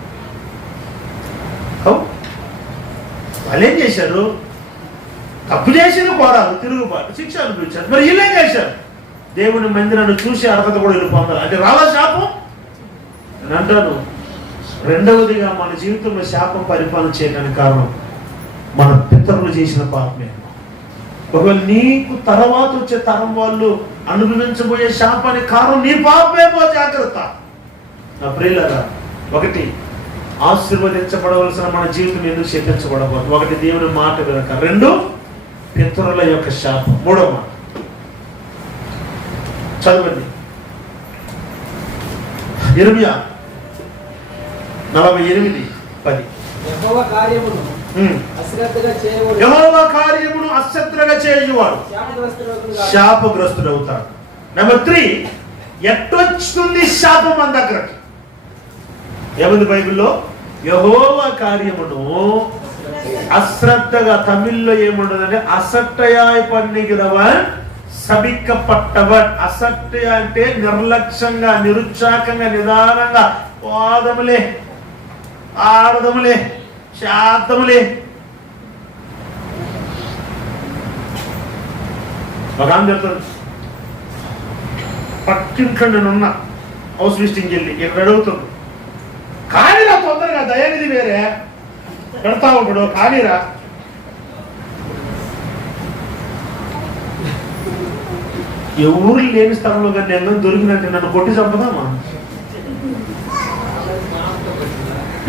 వాళ్ళు ఏం చేశారు? తప్పు చేసిన కోరాలు, తిరుగుబాటు, శిక్ష అనిపించారు. మరి వీళ్ళేం చేశారు? దేవుని మందిరాన్ని చూసి అర్హత కూడా వీళ్ళు పొందాలి. అంటే రావా శాపం అని అంటాను. రెండవదిగా మన జీవితంలో శాపం పరిపాలన చేయడానికి కారణం మన పితరులు చేసిన పాపమే. ఒకవేళ నీకు తర్వాత వచ్చే తరం వాళ్ళు అనుభవించబోయే శాపానికి కారణం నీ పాపమేమో, జాగ్రత్త. నా ప్రియులారా, ఒకటి ఆశీర్వదించబడవలసిన మన జీవితం ఎందుకు శపించబడకూడదు? ఒకటి దేవుని మాట వినక, రెండు పితరుల యొక్క శాపం. మూడవ మాట చదవండి. ఇర్మియా 48:10. యెహోవా కార్యమును అశ్రద్ధగా చేయువాడు శాపగ్రస్తుడవుతాడు. నెంబర్ 3, ఎట్టొచ్చుతుంది శాపం మన దగ్గరకి? ఏముంది బైబిల్లో? యెహోవా కార్యమును అశ్రద్ధగా, తమిళ్లో ఏముండదంటే అసట్టయాయ్ పన్నిగిరవన్ సబిక్కపట్టవన్. అసట్టయ అంటే నిర్లక్ష్యంగా, నిరుత్సాహంగా, నిదానంగా, వాదములే, ఆడదములే, శాతములే. ఒక ఆమె చెప్తాను, పక్కింట్లో నేనున్నా, హౌస్ విజిటింగ్కి వెళ్ళి ఇక్కడ అడుగుతాడు, కానీరా తొందరగా, దయానిధి వేరే పెడతా ఉంటాడు, కానీరా. ఎవరు లేని స్థలంలో కానీ నేను దొరికినట్టు నన్ను కొట్టి చంపదామా?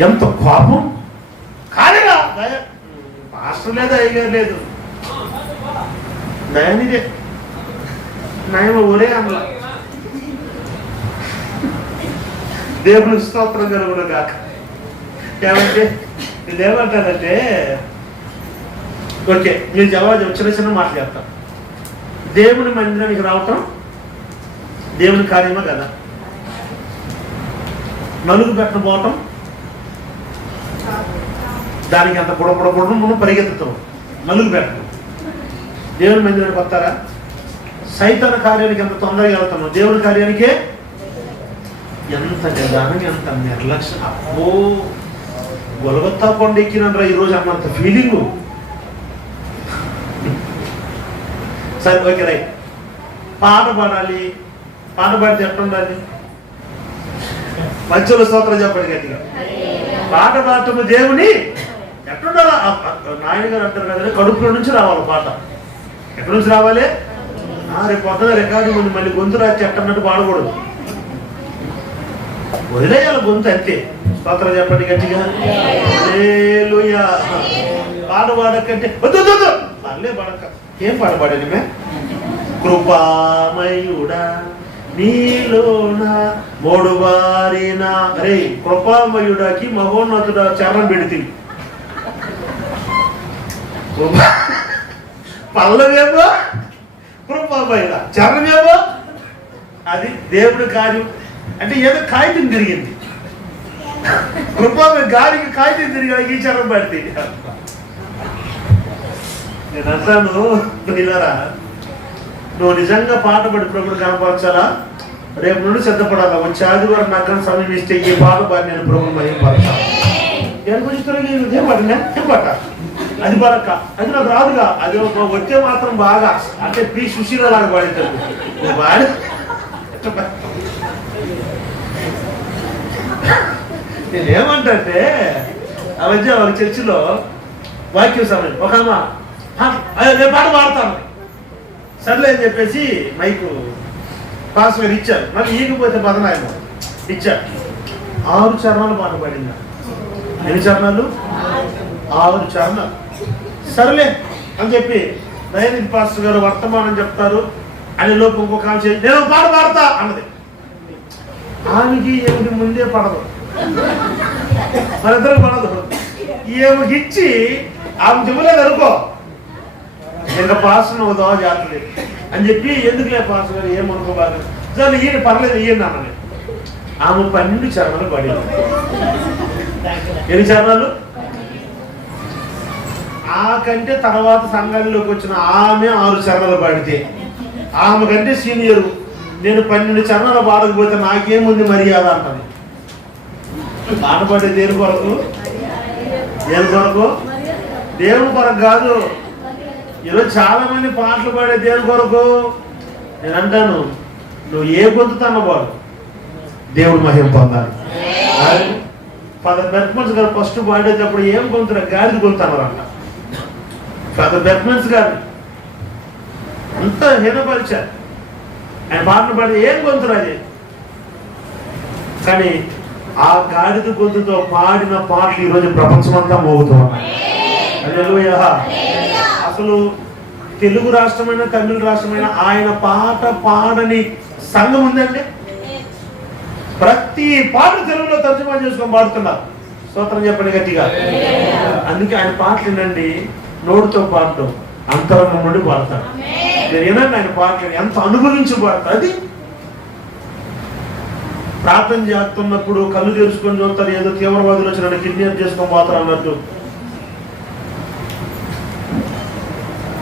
ఎంత కోపం! కానీరా, దయ పాస్టర్ లేదు, అయ్యగారు లేదు, దయానిదే నయమ ఒరే అమల. దేవుని స్తోత్రం కలుగును కాక. ఏమంటే ఇదేమంటారంటే, ఓకే మీరు జవాబు చిన్న చిన్న మాటలు చెప్తాను. దేవుని మందిరానికి రావటం దేవుని కార్యమా కదా? నలుగు పెట్టబోవటం దానికి అంత పొడపొడపొడను మనం పరిగెత్తుతాం. నలుగు పెట్టడం దేవుని మందిరానికి వస్తారా? సైతాన కార్యానికి ఎంత తొందరగా వెళ్తాము, దేవుని కార్యానికే ఎంత నిదానం, ఎంత నిర్లక్ష్యం. అబ్బో గొలగొత్తా కొండ ఎక్కినండ్రా ఈరోజు అన్నంత ఫీలింగు. సరే ఓకే రైట్. పాట పాడాలి, పాట పాడితే ఎట్లుండాలి? మంచుల స్తోత్రం చెప్పండి గట్టిగా. పాట పాడటము దేవుని ఎట్లుండాలా? నాయన గారు అంటారు కదా, కడుపులో నుంచి రావాలి పాట. ఎక్కడి నుంచి రావాలి? రేపు పొద్దున రికార్డింగ్ ఉంది, మళ్ళీ గొంతు రాసి చెట్టన్నట్టు పాడకూడదు, వదిలేయాలి గొంతు అంతే. స్తోత్రం చెప్పండి గట్టిగా. హల్లెలూయా. పాట పాడకంటే వద్దు పర్లే పాడక. ఏం పాట పాడాను మే? కృపామయుడా నీలోన మోడువారిన. అరే కృపామయుడాకి మహోన్నతుడా చరణం పెడితే పల్లవేమో కృపామయుడా, చరణమేమో అది దేవుడి కార్యం. అంటే ఏదో కాగితం తిరిగింది, కృపామయ గారికి కాగితం తిరిగి ఈ చరణం పడితే. నేను అంటాను, పిల్లరా నువ్వు నిజంగా పాట పడి ప్రభుడు కనపరచాలా? రేపు నుండి సిద్ధపడాలా. వచ్చే ఆదివారం నగరం సమయం ఇస్తే ఈ పాట పాడి నేను ప్రభుత్వం మహిమపరచాలి. ఏం పాడినా ఏం పాట? అది పడక, అది నాకు రాదుగా. అది వచ్చే మాత్రం బాగా, అంటే పి సుశీల లాగా పాడేటాడు. పాడి నేనేమంటే ఆ మధ్య వాళ్ళ చర్చిలో వాక్యం సమయం ఒక అమ్మ నేను పాట పాడతాను సర్లే అని చెప్పేసి మైకు పాస్ గారు ఇచ్చారు. మళ్ళీ ఈగిపోతే బదనాయన ఇచ్చారు. 6 చరణాలు పాట పాడింది. ఎన్ని చరణాలు? 6 చరణాలు. సర్లే అని చెప్పి దయానిధి పాస్టర్ గారు వర్తమానం చెప్తారు అని లోపు ఇంకొక ఆమె చేసి నేను పాట పాడతా అన్నది. ఆమెకి ఏమిటి ముందే పడదు, మరిద్దరు పడదు. ఏమికి ఇచ్చి ఆమె చెప్పలేదు అనుకో, ఇంకా పాస్టర్ ఒక దోవ జాతలేదు అని చెప్పి ఎందుకులే పాస్టర్ గారు ఏమనుకోబారు సార్ ఈయన పర్లేదు ఇయ్యండి అన్నది. ఆమె 12 చరణాలు పడింది. ఎన్ని చరణాలు? నాకంటే తర్వాత సంఘాల్లోకి వచ్చిన ఆమె 6 చరణాలు పాడితే ఆమె కంటే సీనియరు, నేను 12 చరణాలు పాడకపోతే నాకేముంది మర్యాద అంటాను. పాట పాడే దేని కొరకు? దేని కొరకు? దేవుని కొరకు కాదు. ఈరోజు చాలా మంది పాటలు పాడే దేని కొరకు? నేను అంటాను, నువ్వు ఏ గొంతుతో అన్నవాడు దేవుడు మహిమ పొందాలి. ఫాదర్ బెర్క్మన్స్ గారు ఫస్ట్ పాడేటప్పుడు ఏం గొంతురా? గాడిద గొంతు అన్నారంట. ఫాదర్ బెర్క్మన్స్ గారు అంత హీనపరిచారు. ఆయన పాటలు పాడి ఏం గొంతురా అది? కానీ ఆ గాడిద గొంతుతో పాడిన పాటలు ఈరోజు ప్రపంచమంతా మోగుతూ ఉన్నాయి. హల్లెలూయా. అసలు తెలుగు రాష్ట్రమైన తమిళ రాష్ట్రమైన ఆయన పాట పాడని సంఘం ఉందండి. ప్రతి పాట తెలుగులో తర్జుమా చేసుకొని పాడుతున్నారు. స్తోత్రం చెప్పండి గట్టిగా. అందుకే ఆయన పాటలు వినండి, నోటితో పాడటం అంతరంగం నుండి పాడతాడు. మీరు వినండి ఆయన పాటలు ఎంత అనుభవించి పాడతారు. అది ప్రార్థన చేస్తున్నప్పుడు కళ్ళు తెరుచుకొని చూస్తారు, ఏదో తీవ్రవాదులు వచ్చి నన్ను కిడ్నాప్ చేసుకొని పోతారు అన్నట్టు.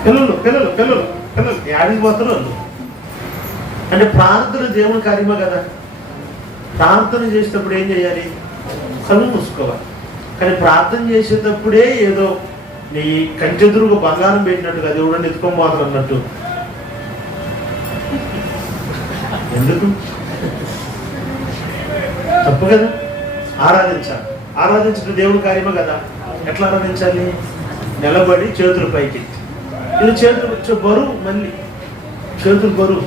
పిల్లలు పిల్లలు పిల్లలు పిల్లలు యాడికి పోతారు వాళ్ళు. అంటే ప్రార్థన దేవుని కార్యమా కదా. ప్రార్థన చేసేటప్పుడు ఏం చేయాలి? కళ్ళు మూసుకోవాలి. కానీ ప్రార్థన చేసేటప్పుడే ఏదో నీ కంచెదురుగా బంగారం పెట్టినట్టుగా దేవుడని ఎత్తుకొని పోతారు అన్నట్టు. ఎందుకు? తప్పు కదా. ఆరాధించాలి. ఆరాధించడం దేవుని కార్యమా కదా. ఎట్లా ఆరాధించాలి? నిలబడి చేతులు పైకి, ఇది చేతులు బరువు, మళ్ళీ చేతులు బరువు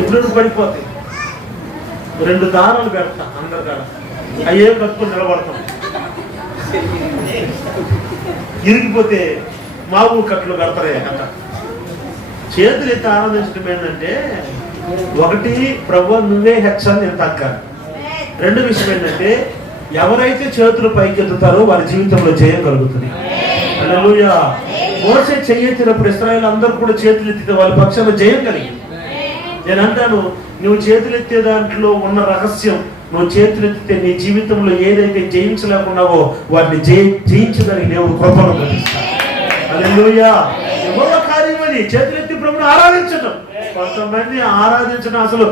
ఎప్పుడు పడిపోతాయి. 2 దారాలు పెడతా అందరి కాడ, అయ్యే కట్టుకొని నిలబడతాం. ఇరిగిపోతే మా ఊరు కట్లు కడతారే అంట. చేతులు ఎత్తి ఆరాధించడం ఏంటంటే, ఒకటి ప్రభువా నువ్వే హెచ్చాలి, నేను తగ్గాలి. 2 విషయం ఏంటంటే, ఎవరైతే చేతులు పైకి ఎత్తుతారో వారి జీవితంలో జయం కలుగుతుంది. హల్లెలూయా. మోసే చెయ్యెత్తినప్పుడు ఇశ్రాయేలు అందరూ కూడా చేతులు ఎత్తితే వాళ్ళ పక్షాన జయం కలిగింది. నేను అంటాను, నువ్వు చేతులు ఎత్తే దాంట్లో ఉన్న రహస్యం, నువ్వు చేతులు ఎత్తితే నీ జీవితంలో ఏదైతే జయించలేకున్నావో వాటిని జయించడానికి దేవుడు కృపను కలిగిస్తాడు. హల్లెలూయా. ఎవరో కార్యం అది చేతులు ఎత్తి ప్రభువుని ఆరాధించడం. కొంతమంది ఆరాధించడం అసలు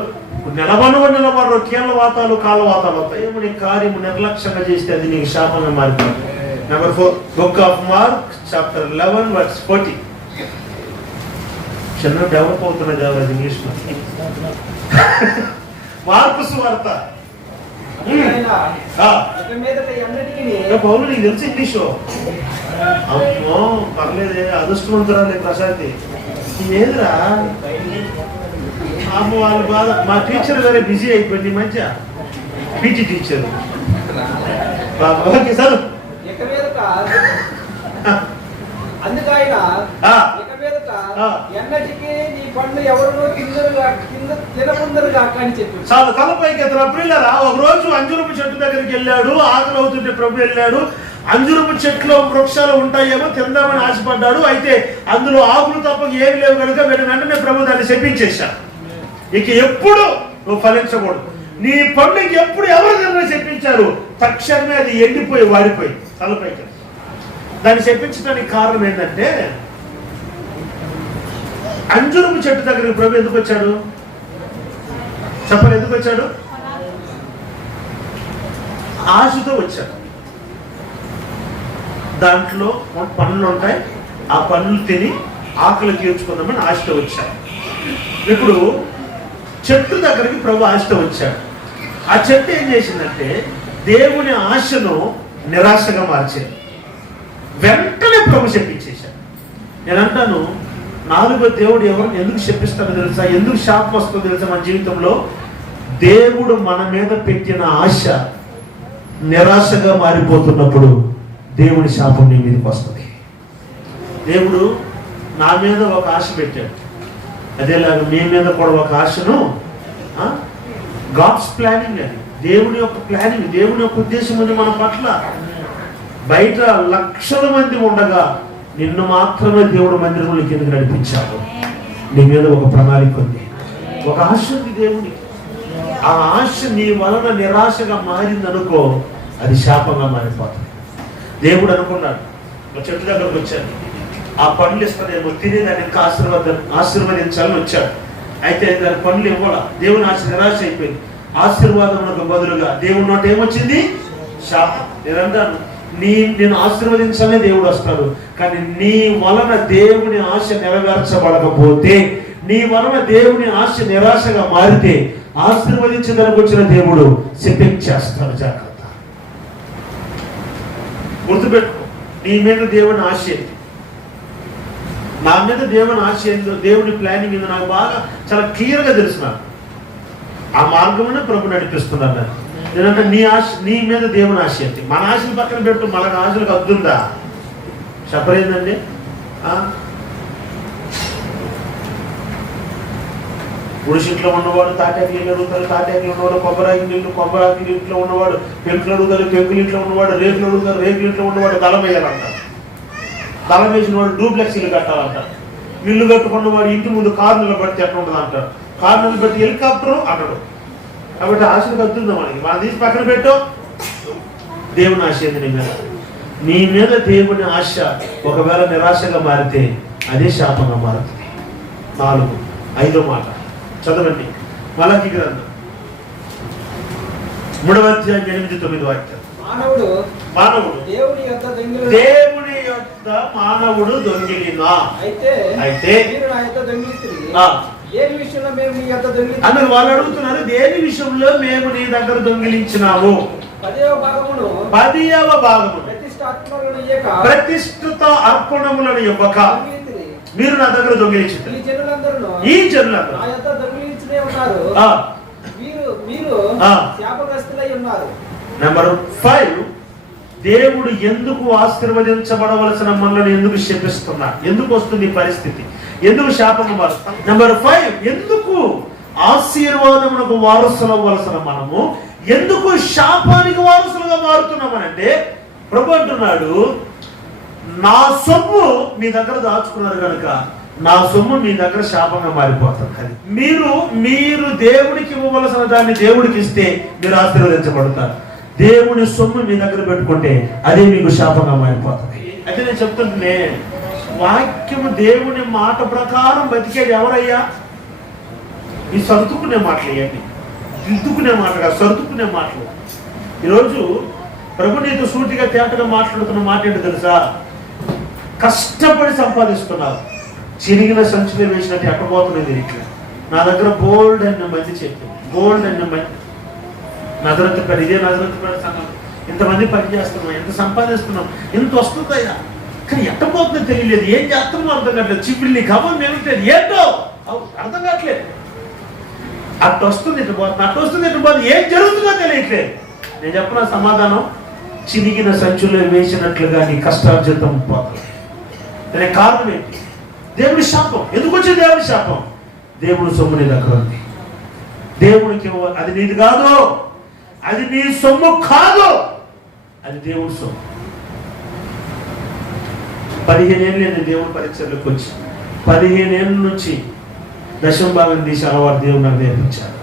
నిలబడరు, కీళ్ళ వాతాలు కాళ్ళ వాతాలు అవుతాయి. ఏమో నీ కార్యము నిర్లక్ష్యంగా చేస్తే అది నీకు శాపంగా మారిపోతుంది. Number 4 book of mark chapter 11 verse 40. చిన్న డెవలప్ అవుతున్నది అది ఇంగ్లీష్ లో. మార్కు సువార్త. పౌలు నీకు తెలుసు ఇంగ్లీషు? అమ్మో పర్లేదే, అదృష్టవంతురాలే ప్రశాంతి. ఏదిరా అమ్మ వాళ్ళు బాధ. మా టీచర్ వేరే బిజీ అయిపోయింది ఈ మధ్య, పీజీ టీచర్. Okay sir. అందుకైనా ఇక మీదట ఎన్నటికీ నీ పండ్లు ఎవరు తినకుందరుగా అని చెప్పి చాలా తలపైకి ఎత్తున ప్రియులారా. ఒక రోజు అంజురపు చెట్టు దగ్గరికి వెళ్ళాడు. ఆకలి అవుతుంటే ప్రభు వెళ్ళాడు. అంజురపు చెట్లు వృక్షాలు ఉంటాయేమో తిందామని ఆశపడ్డాడు. అయితే అందులో ఆకులు తప్ప ఏమి లేవు కనుక వెంటనే ప్రభు దాన్ని శపించేశాడు. ఇక ఎప్పుడు నువ్వు ఫలించకూడదు, నీ పండుగ ఎప్పుడు ఎవరు తిన్నా చెప్పించారు, తక్షణమే అది ఎండిపోయి వాడిపోయి తలపైకి. దాన్ని చెప్పించడానికి కారణం ఏంటంటే, అంజురపు చెట్టు దగ్గరికి ప్రభు ఎందుకు వచ్చాడు చెప్పండి? ఎందుకు వచ్చాడు? ఆశతో వచ్చాడు. దాంట్లో పనులు ఉంటాయి, ఆ పనులు తిని ఆకలి తీర్చుకుందామని ఆశతో వచ్చాడు. ఇప్పుడు చెట్టు దగ్గరికి ప్రభు ఆశతో వచ్చాడు. ఆ చెట్టు ఏం చేసిందంటే దేవుని ఆశను నిరాశగా మార్చింది. వెంటనే ప్రభు శపించేశాడు. నేను అంటాను, 4వ దేవుడు ఎవరిని ఎందుకు శపిస్తాడో తెలుసా? ఎందుకు శాపం వస్తుందో తెలుసా? మన జీవితంలో దేవుడు మన మీద పెట్టిన ఆశ నిరాశగా మారిపోతున్నప్పుడు దేవుడి శాపం నీ మీదకి వస్తుంది. దేవుడు నా మీద ఒక ఆశ పెట్టాడు, అదేలాగా మీ మీద కూడా ఒక ఆశను. గాడ్స్ ప్లానింగ్ అది, దేవుని యొక్క ప్లానింగ్, దేవుని యొక్క ఉద్దేశం ఉంది మన పట్ల. బయట లక్షల మంది ఉండగా నిన్ను మాత్రమే దేవుడు మందిరంలోకి ఎందుకు నడిపించాడు? నీ మీద ఒక ప్రణాళిక ఉంది, ఒక ఆశ ఉంది దేవుని. ఆ ఆశ నీ వలన నిరాశగా మారిందనుకో, అది శాపంగా మారిపోతుంది. దేవుడు అనుకున్నాడు, ఒక చెట్టు దగ్గరకు వచ్చాను. ఆ పండ్లు ఇస్తానేమో తినేదాన్ని ఇంకా ఆశీర్వదించాలని వచ్చాడు. అయితే దాని పండ్లు ఇవ్వాలా. దేవుని నిరాశ అయిపోయింది. ఆశీర్వాదములకు బదులుగా దేవుని నోట ఏమొచ్చింది? శాపం. నేనంటాను, నేను ఆశీర్వదించాలనే దేవుడు వస్తాడు, కానీ నీ వలన దేవుని ఆశ నెరవేర్చబడకపోతే, నీ వలన దేవుని ఆశ నిరాశగా మారితే ఆశీర్వదించడానికి వచ్చిన దేవుడు శపించేస్తాడు. జాగ్రత్త, గుర్తుపెట్టుకో. నీ మీద దేవుని ఆశ ఏంటి? నా మీద దేవుని ఆశ ఏందో, దేవుని ప్లానింగ్ ఏందో నాకు బాగా చాలా క్లియర్గా తెలుసు. నాకు ఆ మార్గంలోనే ప్రభు నడిపిస్తున్నాను. నేనంటే నీ మీద దేవుని ఆశ ఏంటి? మన ఆశలు పక్కన పెట్టు, మన ఆశలకు అద్దుందా? చెప్పలేదండి. గుడిసింట్లో ఉన్నవాడు తాటాకి నీళ్ళు అడుగుతాడు, తాటాకి ఉన్నవాడు కొబ్బరాకి ఇంట్లో ఉన్నవాడు పెంకులు అడుగుతాడు, పెంకులు ఇంట్లో ఉన్నవాడు రేకులు అడుగుతాడు, రేకులు ఇంట్లో ఉన్నవాడు దళం వేయాలంటారు, దళం వేసిన వాడు డూప్లెక్స్ ఇల్లు కట్టాలంటారు, ఇల్లు కట్టుకున్నవాడు ఇంటి ముందు కారు నిలబడితే ఎట్లా ఉంటుంది అంటారు, కారు నిలబెట్టి హెలికాప్టరు అంటాడు. కాబట్టి ఆశలు కలుతుందా మనకి? మన తీసి పక్కన పెట్టు. దేవుని ఆశ ఏంది నీ మీద? నీ మీద దేవుని ఆశ ఒకవేళ నిరాశగా మారితే అదే శాపంగా మారుతుంది. 4, 5వ మాట చదవండి. మలాకి గ్రంథం 3వ అధ్యాయం 8, 9 వాక్యం. మానవుడు దేవుని యొద్ద మానవుడు దొంగిలినా అయితే దేని విషయంలో మేము నీ యొద్ద దొంగిలించాము? అందరూ వాళ్ళు అడుగుతున్నారు, దేని విషయంలో మేము నీ దగ్గర దొంగిలించినాము? 10వ భాగమును ప్రతిష్ఠిత అర్పణములను ఇవ్వక మీరు నా దగ్గర దొంగిలించారు. ఈ జనులందరూ నా యొద్ద దొంగిలించనే ఉన్నారు. మీరు శాపగ్రస్తులై ఉన్నారు. నెంబర్ 5, దేవుడు ఎందుకు ఆశీర్వదించబడవలసిన మనల్ని ఎందుకు శపిస్తున్నా? ఎందుకు వస్తుంది ఈ పరిస్థితి? ఎందుకు శాపంగా మారుస్తాం? నెంబర్ 5, ఎందుకు ఆశీర్వాదమునకు వారసులు అవ్వాల్సిన మనము ఎందుకు శాపానికి వారసులుగా మారుతున్నామనంటే, ప్రభు అంటున్నాడు, నా సొమ్ము మీ దగ్గర దాచుకున్నారు కనుక నా సొమ్ము మీ దగ్గర శాపంగా మారిపోతారు. కానీ మీరు దేవుడికి ఇవ్వవలసిన దాన్ని దేవుడికి ఇస్తే మీరు ఆశీర్వదించబడతారు. దేవుని సొమ్ము మీ దగ్గర పెట్టుకుంటే అదే మీకు శాపంగా మారిపోతుంది. అయితే నేను చెప్తుంటే, వాక్యము దేవుని మాట ప్రకారం బతికేది ఎవరయ్యా? ఈ సర్దుకునే మాటలు, ఇవన్నీ దిద్దుకునే మాటగా సర్దుకునే మాటలు. ఈరోజు ప్రభు నీతో సూటిగా తేటగా మాట్లాడుతున్న మాట ఏంటో తెలుసా? కష్టపడి సంపాదిస్తున్నారు, చిరిగిన సంచులు వేసినట్టు ఎక్కడ పోతున్నది ఇట్లా. నా దగ్గర బోల్డ్ అన్న మంది చెప్పి, బోల్డ్ అన్న మంది నజరత్ పేరు, ఇదే నజరత్ పేరు సంఘం, ఇంతమంది పని చేస్తున్నాం, ఎంత సంపాదిస్తున్నాం, ఎంత వస్తుందయ్యా, కానీ ఎట్ట పోతుందో తెలియలేదు, ఏం చేస్తున్నాం అర్థం కావట్లేదు, చిప్పిల్ని గమనం ఏమిటలేదు, ఏంటో అర్థం కావట్లేదు. అట్టు వస్తుంది ఇటు పోతుంది, అట్టు వస్తుంది ఇటు పోతుంది, ఏం జరుగుతుందో తెలియట్లేదు. నేను చెప్పిన సమాధానం, చిరిగిన సంచుల్లో వేసినట్లుగా నీ కష్టార్జితం పోతుంది. దానికి కారణం ఏంటి? దేవుడి శాపం. ఎందుకు వచ్చింది దేవుడి శాపం? దేవుడి సొమ్ము నీ దగ్గర ఉంది, దేవుడికి అది నీది కాదు, అది నీ సొమ్ము కాదు, అది దేవుడి సొమ్ము. 15 ఏళ్ళు నేను దేవుడి పరీక్షలకు వచ్చి 15 ఏళ్ళ నుంచి 10వ భాగం తీసి అలవాటు దేవుడు నాకు నేర్పించాడు.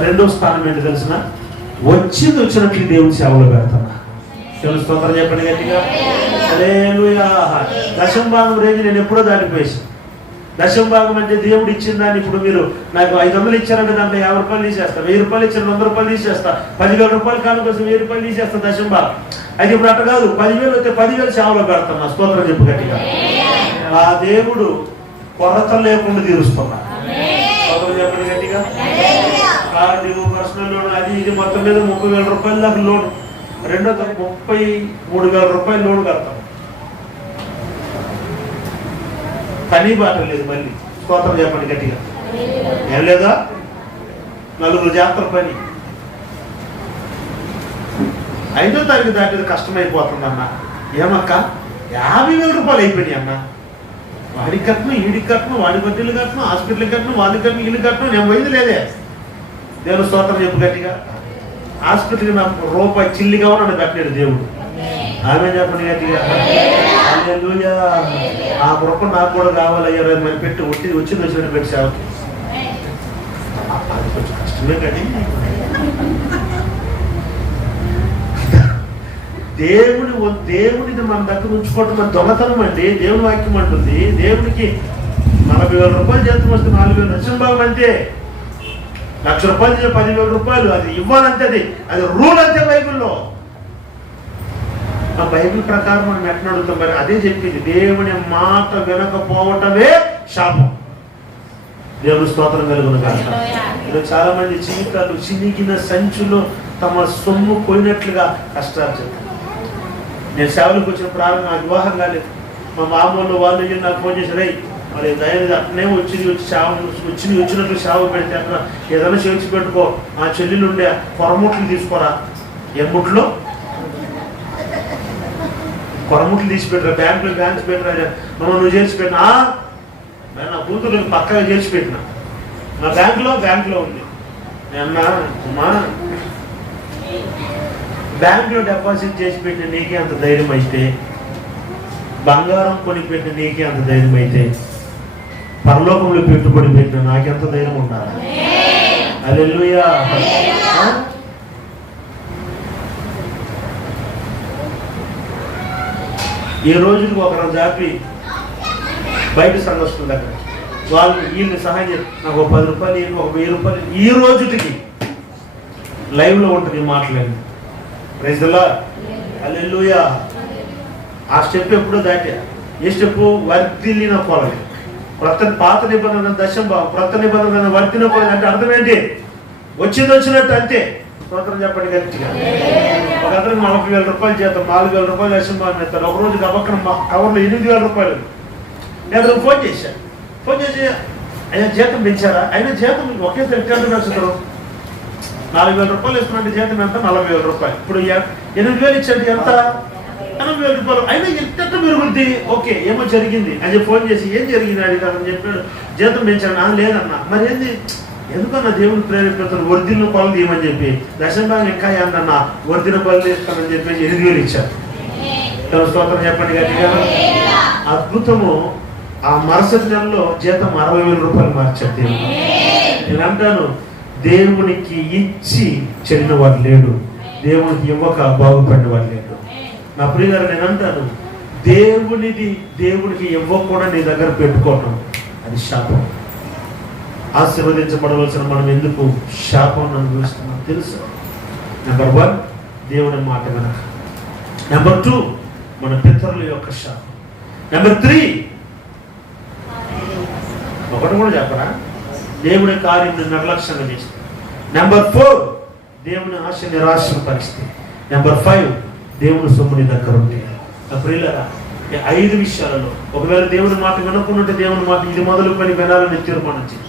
రెండవ స్థానం ఏంటి తెలిసిన? వచ్చినట్లు దేవుడి సేవలో పెడతాను. స్తోత్రం చెప్పండి గట్టిగా. హల్లెలూయా. 10వ భాగం రేంజ్ నేను ఎప్పుడో దాటిపోయేసాను. 10వ భాగం అంటే దేవుడు ఇచ్చిన దాన్ని, ఇప్పుడు మీరు నాకు 500 ఇచ్చారంటే దాంట్లో 50 రూపాయలు తీసేస్తా, 1000 రూపాయలు ఇచ్చారు 100 రూపాయలు తీసేస్తా, 10,000 రూపాయలు కాను కోసం 1000 రూపాయలు తీసేస్తా 10వ భాగం. అయితే ఇప్పుడు అట్ట కాదు, 10,000 వస్తే 10,000 సేవలో పెడతాను. నా స్తోత్రం చెప్పు గట్టిగా. ఆ దేవుడు కొరత లేకుండా తీరుస్తున్నా. స్తోత్రం చెప్పండి గట్టిగా. కార్డు, పర్సనల్ లోన్, అది ఇది మొత్తం మీద 30,000 రూపాయల దాకా లోన్, రెండో 33,000 రూపాయలు లోన్ కడతాం. పని బాట లేదు. మళ్ళీ స్తోత్రం చెప్పండి గట్టిగా. ఏం లేదా? 4 జాతర పని. 5వ తారీఖు దాటేది కష్టమైపోతుంది అన్న. ఏమక్క 50,000 రూపాయలు అయిపోయినాయి అన్న. వాడికి కట్టను, ఈడికి కట్టను, వాడి బడ్డీలు కట్టను, హాస్పిటల్కి కట్టను, వాళ్ళకి కట్టను, వీళ్ళు కట్టను, నేను పోయింది లేదే. దేవుడు స్తోత్రం చెప్పు గట్టిగా. హాస్పిటల్కి నాకు రూపాయి చిల్లి కావాలని కట్టాడు దేవుడు. ఆమె చెప్పండి గట్టిగా. హల్లెలూయా. ఆ కృప నాకు కూడా కావాలయ్యా, మరి పెట్టి వచ్చినట్టు పెట్టి సేవకి. అది కొంచెం కష్టమే కానీ దేవుడిని మన దగ్గర ఉంచుకోవటం మన దొంగతనం అండి. దేవుని వాక్యం అంటుంది దేవునికి 40,000 రూపాయలు జీతం వస్తే 4,000 రక్షణ భాగం అంతే. 1,00,000 రూపాయలు 10,000 రూపాయలు అది ఇవ్వాలంటే అది రూల్ అంతే బైబిల్లో. ఆ బైబిల్ ప్రకారం మనం ఎట్లా అడుగుతాం మరి? అదే చెప్పింది, దేవుని మాట వినకపోవటమే శాపం. దేవుని స్తోత్రం కలుగును గాక. చాలా మంది జీవితాలు చినిగిన సంచులో తమ సొమ్ము పోయినట్లుగా కష్టాలు చెప్తారు. నేను సేవలకు వచ్చిన ప్రారంభం నాకు వివాహం కాలేదు. మా మామూలు వాళ్ళు నాకు ఫోన్ చేసి, రై మరి దయచేసి అట్నే వచ్చినట్లు సేవ పెడితే అక్కడ ఏదైనా చేర్చి పెట్టుకో, ఆ చెల్లెలు ఉండే కొరముట్లు తీసుకోరా. ఎమ్ముట్లో కొరముట్లు తీసి పెట్టరా, బ్యాంక్స్ పెట్టరా, నువ్వు చేర్చి పెట్టినా నా కూతురు పక్కగా చేర్చి పెట్టిన నా బ్యాంకులో ఉంది. నేను అమ్మా బ్యాంకులో డిపాజిట్ చేసి పెట్టిన నీకే అంత ధైర్యం అయితే, బంగారం కొని పెట్టిన నీకే అంత ధైర్యం అయితే, పరలోకంలో పెట్టుబడి పెట్టిన నాకెంత ధైర్యం ఉండాలి? హల్లెలూయా. ఈ రోజుకి ఒకరు జాపి బయట సంఘస్తుల దగ్గర వీళ్ళు సహాయం చేస్తారు, నాకు 10 రూపాయలు, 1,000 రూపాయలు. ఈ రోజుకి లైవ్లో ఉంటుంది మాట్లాడి. Praise the lord. హల్లెలూయా. ఆ స్టెప్ ఎప్పుడో దాటా. ఏ స్టెప్? వర్ధిల్లిన పొలం. పాత నిబంధన దశం భావం, క్రొత్త నిబంధన వర్ధిన పొలం అంటే అర్థం ఏంటి? వచ్చినట్టు అంతే. స్తోత్రం చెప్పండి గట్టిగా. ఒక అతనికి 40,000 రూపాయలు చేద్దాం, 4,000 రూపాయలు దశం భావం ఇస్తారు. ఒక రోజు గబక్కన కవర్లో 8,000 రూపాయలు. నేను ఫోన్ చేసి అయినా జీతం పెంచారా? అయినా జీతం ఒకేసారి ఎక్కడ నచ్చుతారు? 4,000 రూపాయలు ఇస్తున్నట్టు జీతం ఎంత? 40,000 రూపాయలు. ఇప్పుడు 8,000 ఇచ్చేది ఎంత? 80,000 రూపాయలు. అయినా ఎంత పెరుగుద్ది? ఓకే, ఏమో జరిగింది అని ఫోన్ చేసి ఏం జరిగింది అడిగారని చెప్పాడు. జీతం పెంచాను. లేదన్నా. మరి ఏంది? ఎందుకన్నా దేవుని ప్రేరేపిస్తారు వర్ధిల్లిన పనులు తీయమని చెప్పి. దశంభాగం ఇంకా ఏందన్నా వర్ధిన పనులు ఇస్తానని చెప్పేసి 8,000 ఇచ్చారు. స్తోత్రం చెప్పండి గట్టిగా. అద్భుతము. ఆ మరుసటి నెలలో జీతం 60,000 రూపాయలు మార్చారు దేవుడు. నేను అంటాను, దేవునికి ఇచ్చి చెల్లిన వాడు లేడు, దేవునికి ఇవ్వక బాగుపడిన వాడు లేడు. నా ప్రియులారా, నేను అంటాను, దేవునికి ఇవ్వకుండా నీ దగ్గర పెట్టుకోవటం అది శాపం. ఆశీర్వదించబడవలసిన మనం ఎందుకు శాపం అనుభవిస్తున్నాం తెలుసు? నెంబర్ 1 దేవుని మాట వెనక. నెంబర్ 2 మన పితరుల యొక్క శాపం. నెంబర్ 3 ఒకటి కూడా చెప్పరా, దేవుని కార్యం నిర్లక్ష్యంగా చేస్తుంది. నెంబర్ 4 దేవుని ఆశ నిరాశన పరిస్థితి. నెంబర్ 5 దేవుని సొమ్ముని దగ్గర ఉంటే. ప్రియులారా, 5 విషయాలలో ఒకవేళ దేవుని మాట వినకుంటే దేవుని మాట ఇది మొదలుకొని వినాలని తీర్మానం చేయి.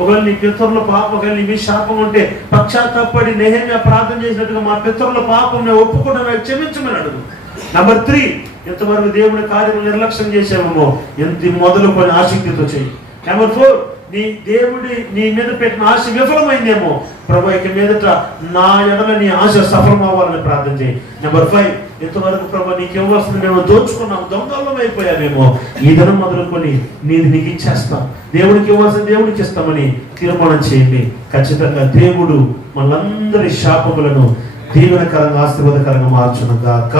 ఒకవేళ నీ పితరుల పాపం, ఒకవేళ నీ శాపం ఉంటే పశ్చాత్తాపడి నెహెమ్యా ప్రార్థన చేసినట్టుగా మా పితరుల పాపం నేను ఒప్పుకుంటున్నా, క్షమించమని అడుగు. నెంబర్ 3 ఎంతవరకు దేవుని కార్యం నిర్లక్ష్యం చేసామో ఎంత మొదలుకొని ఆసక్తితో చేయి. నెంబర్ 4 నీ మీద పెట్టిన ఆశ విఫలమైందేమో, ప్రభు ఇక మీదట నా ఎడల నీ ఆశ సఫలం అవ్వాలని ప్రార్థన చేయి. నెంబర్ 5 ఎంతవరకు ప్రభు నీకు ఇవ్వాల్సింది మేము దోచుకున్నాం, దొంగలం అయిపోయామేమో, ఈ దినం మొదలుకొని నీకు ఇచ్చేస్తాం, దేవుడికి ఇవ్వాల్సింది దేవుడికి ఇస్తామని తీర్మానం చేయండి. ఖచ్చితంగా దేవుడు మనందరి శాపములను దీవెనకరంగా ఆశీర్వాదకరంగా మార్చును గాక.